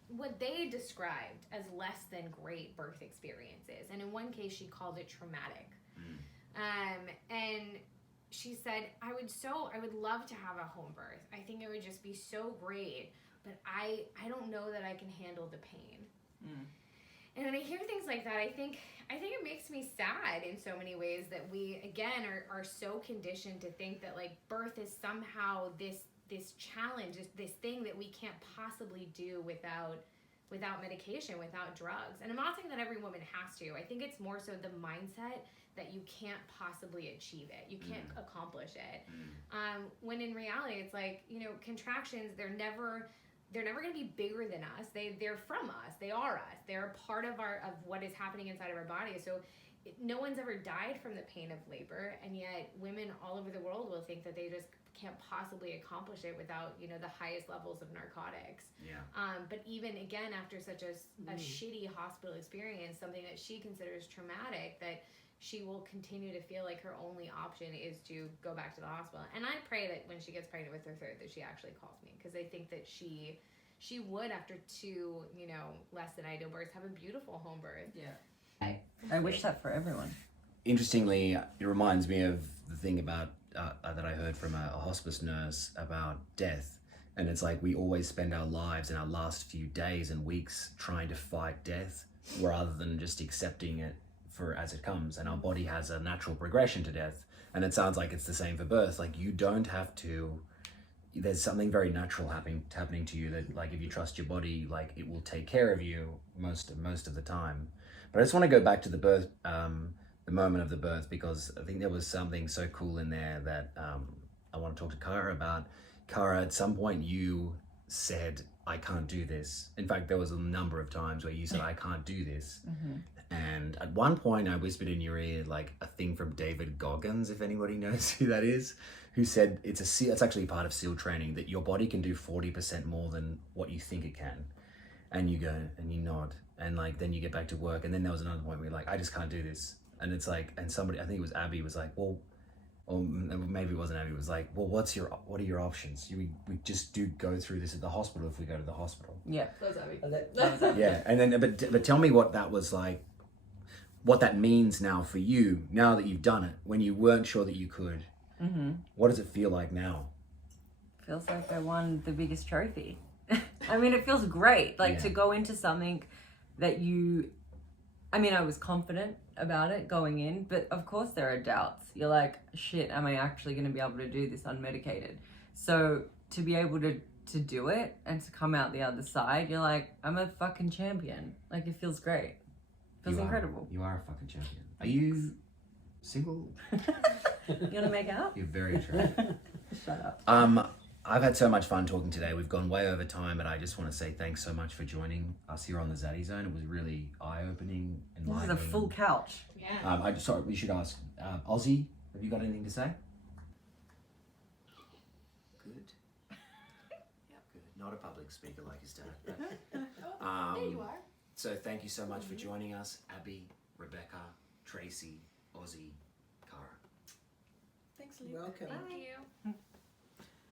what they described as less than great birth experiences. And in one case, she called it traumatic. And she said, I would love to have a home birth. I think it would just be so great, but I don't know that I can handle the pain. And when I hear things like that, I think it makes me sad in so many ways that we, again, are so conditioned to think that birth is somehow this challenge, this thing that we can't possibly do without medication, without drugs. And I'm not saying that every woman has to. I think it's more so the mindset that you can't possibly achieve it. You can't accomplish it. When in reality, it's like, contractions, they're never going to be bigger than us. They're from us. They are us. They're a part of what is happening inside of our body. So no one's ever died from the pain of labor, and yet women all over the world will think that they just can't possibly accomplish it without the highest levels of narcotics. But even again, after such a shitty hospital experience, something that she considers traumatic, that she will continue to feel like her only option is to go back to the hospital. And I pray that when she gets pregnant with her third, that she actually calls me, because I think that she would, after two less than ideal births, have a beautiful home birth. I wish that for everyone. Interestingly, it reminds me of the thing about that I heard from a hospice nurse about death. And it's like we always spend our lives in our last few days and weeks trying to fight death rather than just accepting it for as it comes. And our body has a natural progression to death. And it sounds like it's the same for birth. Like, you don't have to, there's something very natural happening to you that, like, if you trust your body, like, it will take care of you most of the time. But I just want to go back to the birth, the moment of the birth, because I think there was something so cool in there that I want to talk to Kara about. Kara, at some point you said, I can't do this. In fact, there was a number of times where you said, I can't do this. And at one point I whispered in your ear, like, a thing from David Goggins, if anybody knows who that is, who said it's actually part of SEAL training, that your body can do 40% more than what you think it can. And you go and you nod, and then you get back to work. And then there was another point where you're like, I just can't do this. And it's like, and somebody, I think it was Abby, was like, well, or maybe it wasn't Abby, it was like, well, what are your options? We just do go through this at the hospital if we go to the hospital. Yeah. That's Abby. Yeah. And then, but tell me what that was like, what that means now for you, now that you've done it, when you weren't sure that you could. What does it feel like now? Feels like I won the biggest trophy. I mean, it feels great, to go into something that I was confident about it going in, but of course there are doubts. You're like, shit, am I actually going to be able to do this unmedicated? So to be able to do it and to come out the other side, you're like, I'm a fucking champion. Like, it feels great. It feels incredible. You are a fucking champion. Are you single? You want to make out? You're very attractive. Shut up. I've had so much fun talking today. We've gone way over time, and I just want to say thanks so much for joining us here on the Zaddy Zone. It was really eye-opening, This is enlightening. a full couch. Yeah. Sorry, we should ask Ozzie. Have you got anything to say? Good. Yeah, good. Not a public speaker like his dad. There you are. So thank you so much for joining us, Abby, Rebecca, Tracy, Ozzie, Kara. Thanks, Luke. Welcome. Thank you.